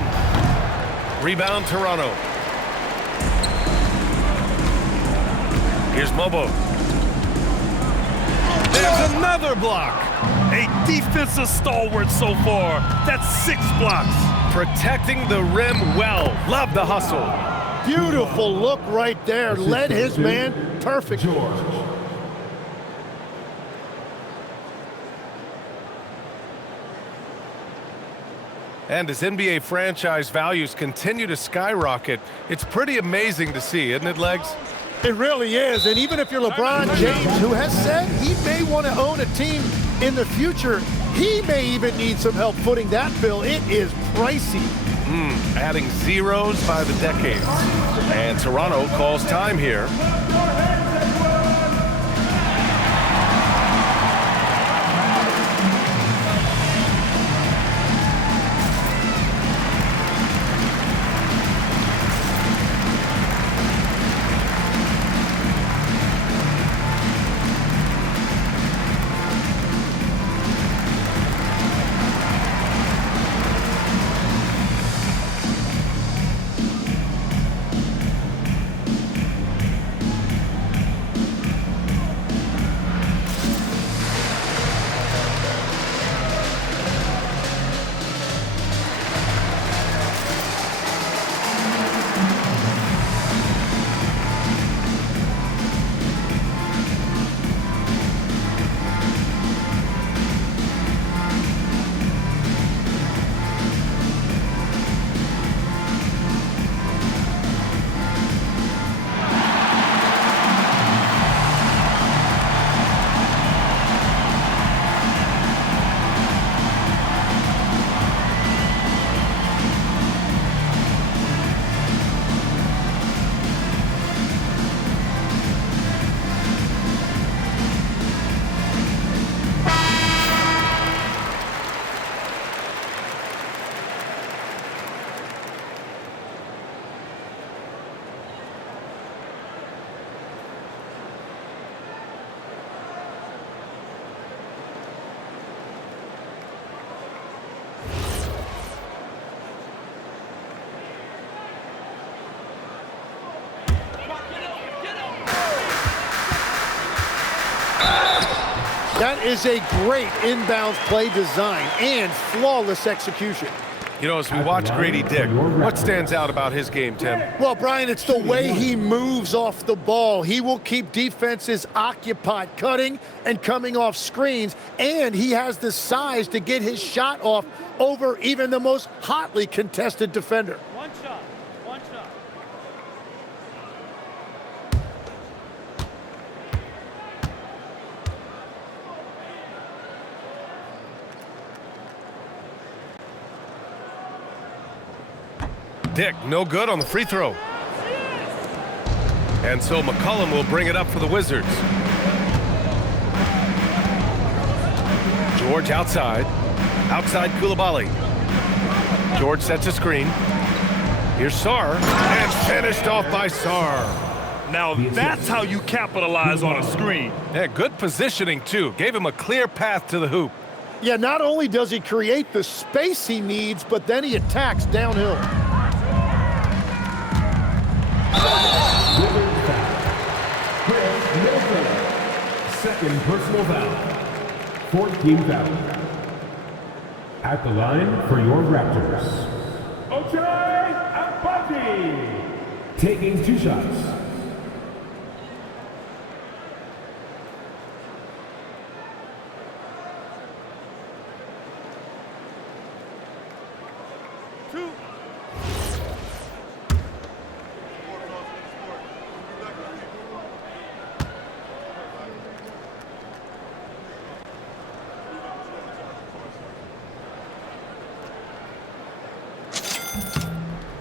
Rebound, Toronto. Here's Mobo. There's another block. A defensive stalwart so far. That's 6 blocks. Protecting the rim well. Love the hustle. Beautiful look right there. Led his man perfect. And as NBA franchise values continue to skyrocket, it's pretty amazing to see, isn't it, Legs? It really is. And even if you're LeBron James, who has said he may want to own a team in the future, he may even need some help footing that bill. It is pricey. Adding zeros by the decades. And Toronto calls time here. That is a great inbounds play design and flawless execution. You know, as we watch Grady Dick, what stands out about his game, Tim? Well, Brian, it's the way he moves off the ball. He will keep defenses occupied, cutting and coming off screens, and he has the size to get his shot off over even the most hotly contested defender. One shot. Dick, no good on the free throw. And so McCollum will bring it up for the Wizards. George outside. Outside Coulibaly. George sets a screen. Here's Sarr. And finished off by Sarr. Now that's how you capitalize on a screen. Yeah, good positioning, too. Gave him a clear path to the hoop. Yeah, not only does he create the space he needs, but then he attacks downhill. Second personal foul. 14 foul. At the line for your Raptors, taking 2 shots.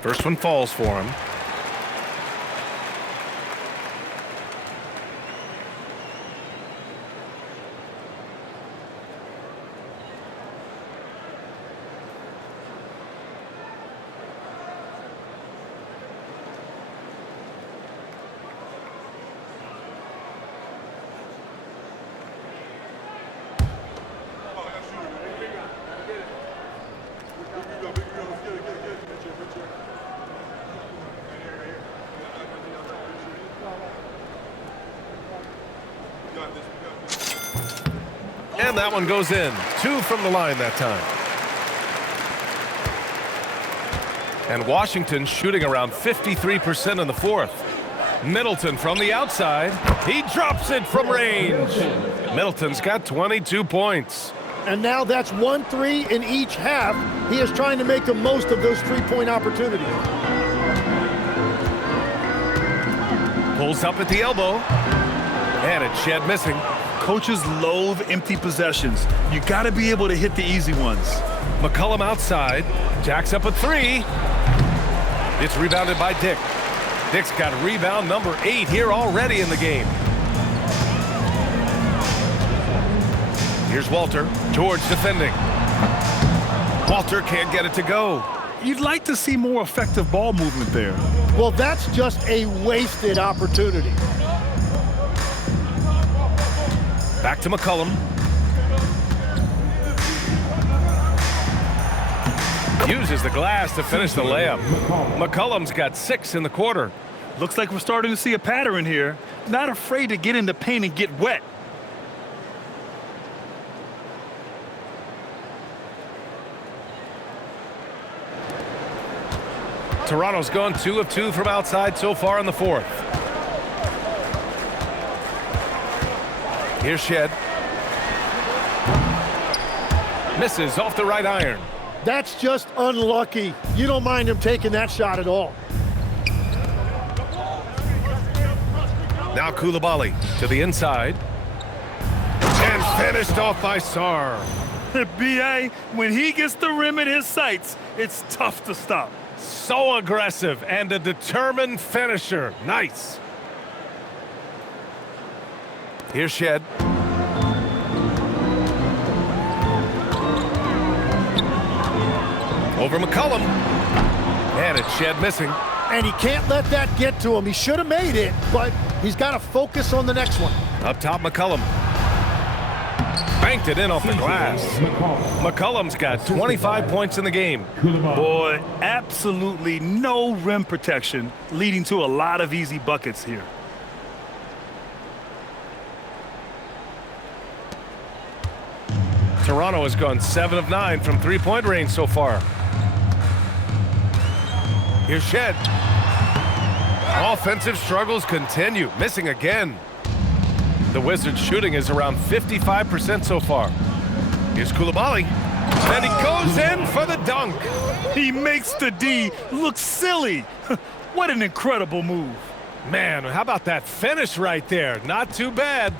First one falls for him. And that one goes in. 2 from the line that time. And Washington shooting around 53% in the fourth. Middleton from the outside. He drops it from range. Middleton's got 22 points. And now that's 1-3 in each half. He is trying to make the most of those three-point opportunities. Pulls up at the elbow. And it's Shed missing. Coaches loathe empty possessions. You got to be able to hit the easy ones. McCollum outside. Jacks up a 3. It's rebounded by Dick. Dick's got rebound number 8 here already in the game. Here's Walter. George defending. Walter can't get it to go. You'd like to see more effective ball movement there. Well, that's just a wasted opportunity. Back to McCollum. Uses the glass to finish the layup. McCollum's got 6 in the quarter. Looks like we're starting to see a pattern here. Not afraid to get in the paint and get wet. Toronto's gone 2 of 2 from outside so far in the fourth. Here's Shed. Misses off the right iron. That's just unlucky. You don't mind him taking that shot at all. Now Koulibaly to the inside. And finished off by Sarr. B.A., when he gets the rim in his sights, it's tough to stop. So aggressive and a determined finisher. Nice. Here's Shed. Over McCollum. And it's Shed missing. And he can't let that get to him. He should have made it, but he's got to focus on the next one. Up top, McCollum. Banked it in off the glass. McCollum's got 25 points in the game. Boy, absolutely no rim protection, leading to a lot of easy buckets here. Toronto has gone 7 of 9 from three-point range so far. Here's Shed. Offensive struggles continue. Missing again. The Wizards' shooting is around 55% so far. Here's Koulibaly. And he goes in for the dunk. He makes the D look silly. What an incredible move. Man, how about that finish right there? Not too bad.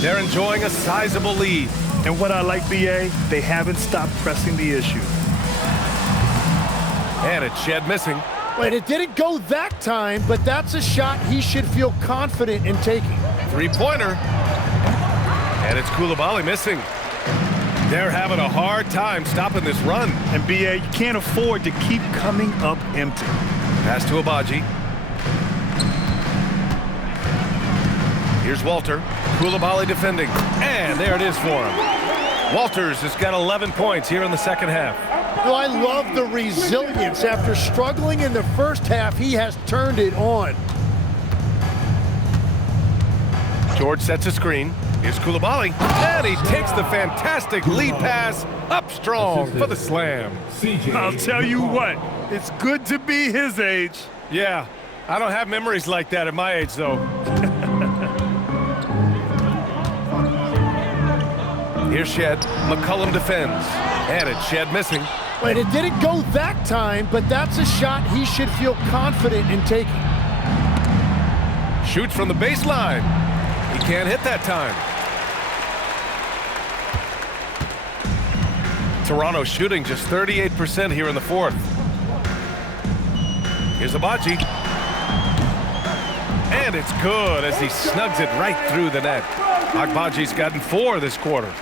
They're enjoying a sizable lead. And what I like, B.A., they haven't stopped pressing the issue. And it's Shed missing. Well, it didn't go that time, but that's a shot he should feel confident in taking. Three-pointer. And it's Koulibaly missing. They're having a hard time stopping this run. And B.A., you can't afford to keep coming up empty. Pass to Abaji. Here's Walter. Koulibaly defending. And there it is for him. Walters has got 11 points here in the second half. No, I love the resilience. After struggling in the first half, he has turned it on. George sets a screen. Here's Koulibaly, and he takes the fantastic lead pass up strong for the slam. I'll tell you what, it's good to be his age. Yeah, I don't have memories like that at my age, though. Here's Shed. McCollum defends, and it's Shed missing. Wait, it didn't go that time, but that's a shot he should feel confident in taking. Shoots from the baseline. He can't hit that time. Toronto shooting just 38% here in the fourth. Here's Abaji. And it's good as he snugs it right through the net. Agbaji's gotten 4 this quarter.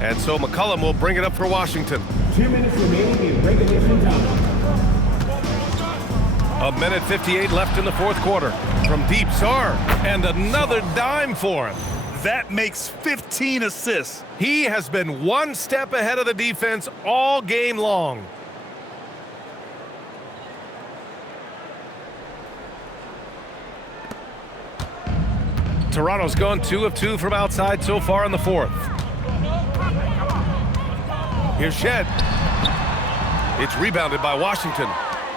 And so McCollum will bring it up for Washington. 2 minutes remaining in regulation time. 1:58 left in the fourth quarter. From deep, Sarr, and another dime for him. That makes 15 assists. He has been one step ahead of the defense all game long. Toronto's gone 2 of 2 from outside so far in the fourth. Here's Shed. It's rebounded by Washington.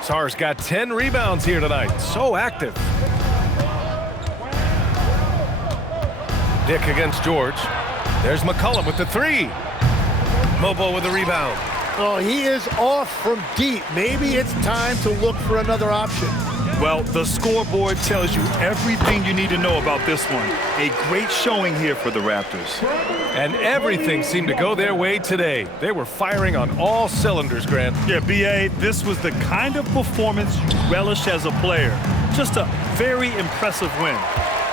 Sarr's got 10 rebounds here tonight. So active. Dick against George. There's McCollum with the 3. Mobo with the rebound. Oh, he is off from deep. Maybe it's time to look for another option. Well, the scoreboard tells you everything you need to know about this one. A great showing here for the Raptors. And everything seemed to go their way today. They were firing on all cylinders, Grant. Yeah, B.A., this was the kind of performance you relish as a player. Just a very impressive win.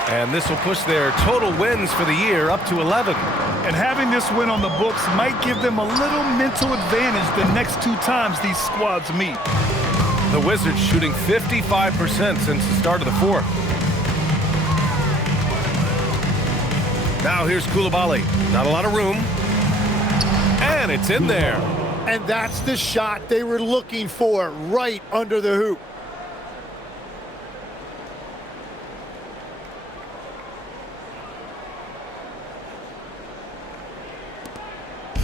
And this will push their total wins for the year up to 11. And having this win on the books might give them a little mental advantage the next 2 times these squads meet. The Wizards shooting 55% since the start of the fourth. Now here's Koulibaly. Not a lot of room. And it's in there. And that's the shot they were looking for, right under the hoop.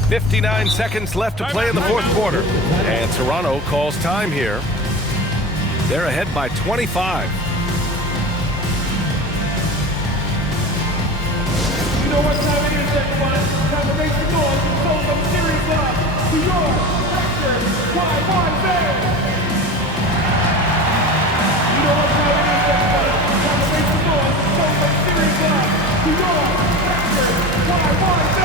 .59 seconds left to play in the fourth quarter. And Toronto calls time here. They're ahead by 25. You know what time it is, everyone? Time to make some noise and show some serious love to your Raptors Y1Z. You know what time it is, everyone? Time to make some noise and show some serious love to your Raptors Y1Z.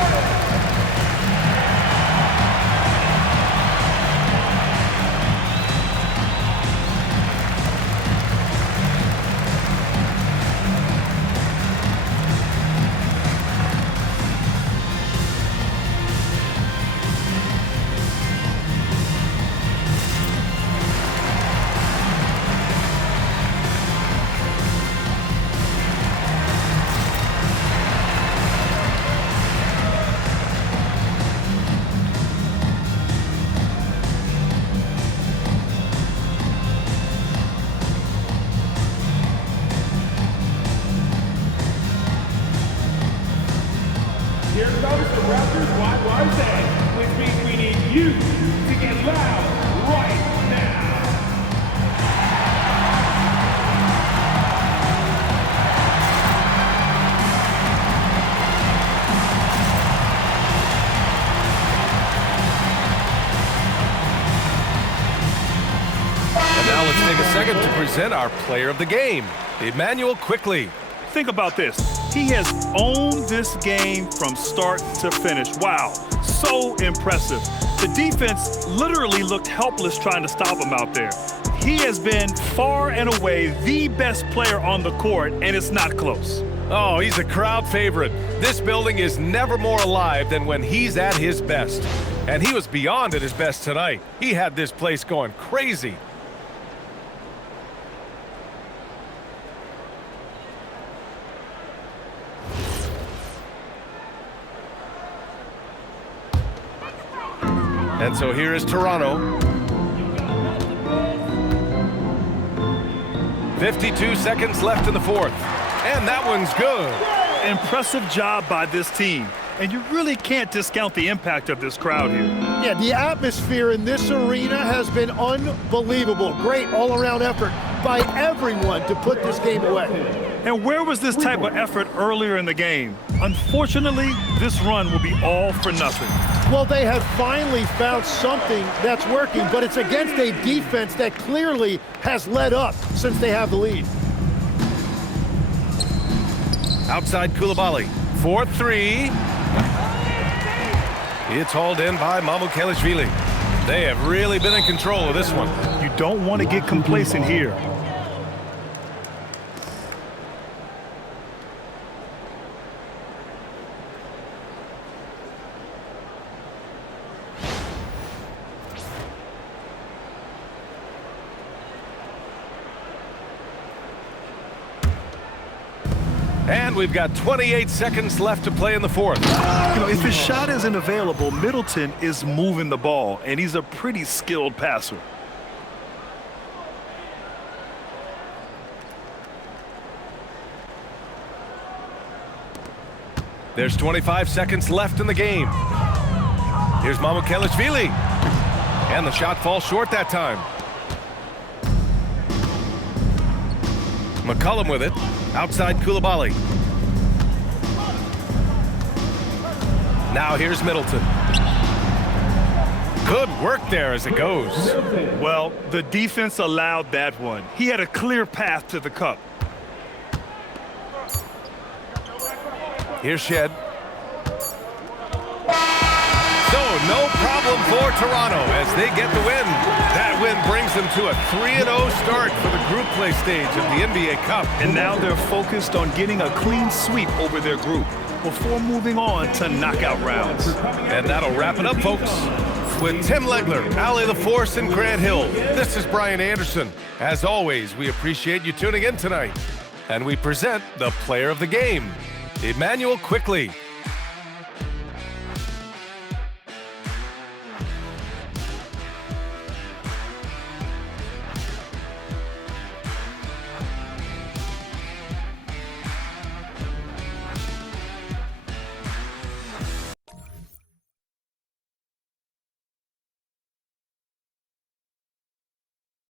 Here comes the Raptors Y1Z, which means we need you to get loud right now. And now let's take a second to present our player of the game, Emmanuel Quickley. Think about this. He has owned this game from start to finish. Wow, so impressive. The defense literally looked helpless trying to stop him out there. He has been far and away the best player on the court, and it's not close. Oh, he's a crowd favorite. This building is never more alive than when he's at his best. And he was beyond at his best tonight. He had this place going crazy. And so here is Toronto. 52 seconds left in the fourth. And that one's good. Impressive job by this team. And you really can't discount the impact of this crowd here. Yeah, the atmosphere in this arena has been unbelievable. Great all-around effort by everyone to put this game away. And where was this type of effort earlier in the game? Unfortunately, this run will be all for nothing. Well, they have finally found something that's working, but it's against a defense that clearly has let up since they have the lead. Outside Koulibaly. 4-3. It's hauled in by Mamukelashvili. They have really been in control of this one. You don't want to get complacent here. And we've got 28 seconds left to play in the fourth. You know, if his shot isn't available, Middleton is moving the ball, and he's a pretty skilled passer. There's 25 seconds left in the game. Here's Mamukelashvili. And the shot falls short that time. McCollum with it. Outside Koulibaly. Now here's Middleton. Good work there as it goes. Well, the defense allowed that one. He had a clear path to the cup. Here's Shed. So no problem for Toronto as they get the win. That win brings them to a 3-0 start for the group play stage of the NBA Cup. And now they're focused on getting a clean sweep over their group before moving on to knockout rounds. And that'll wrap it up, folks. With Tim Legler, Ali LaForce, and Grant Hill, this is Brian Anderson. As always, we appreciate you tuning in tonight. And we present the player of the game, Emmanuel Quickley.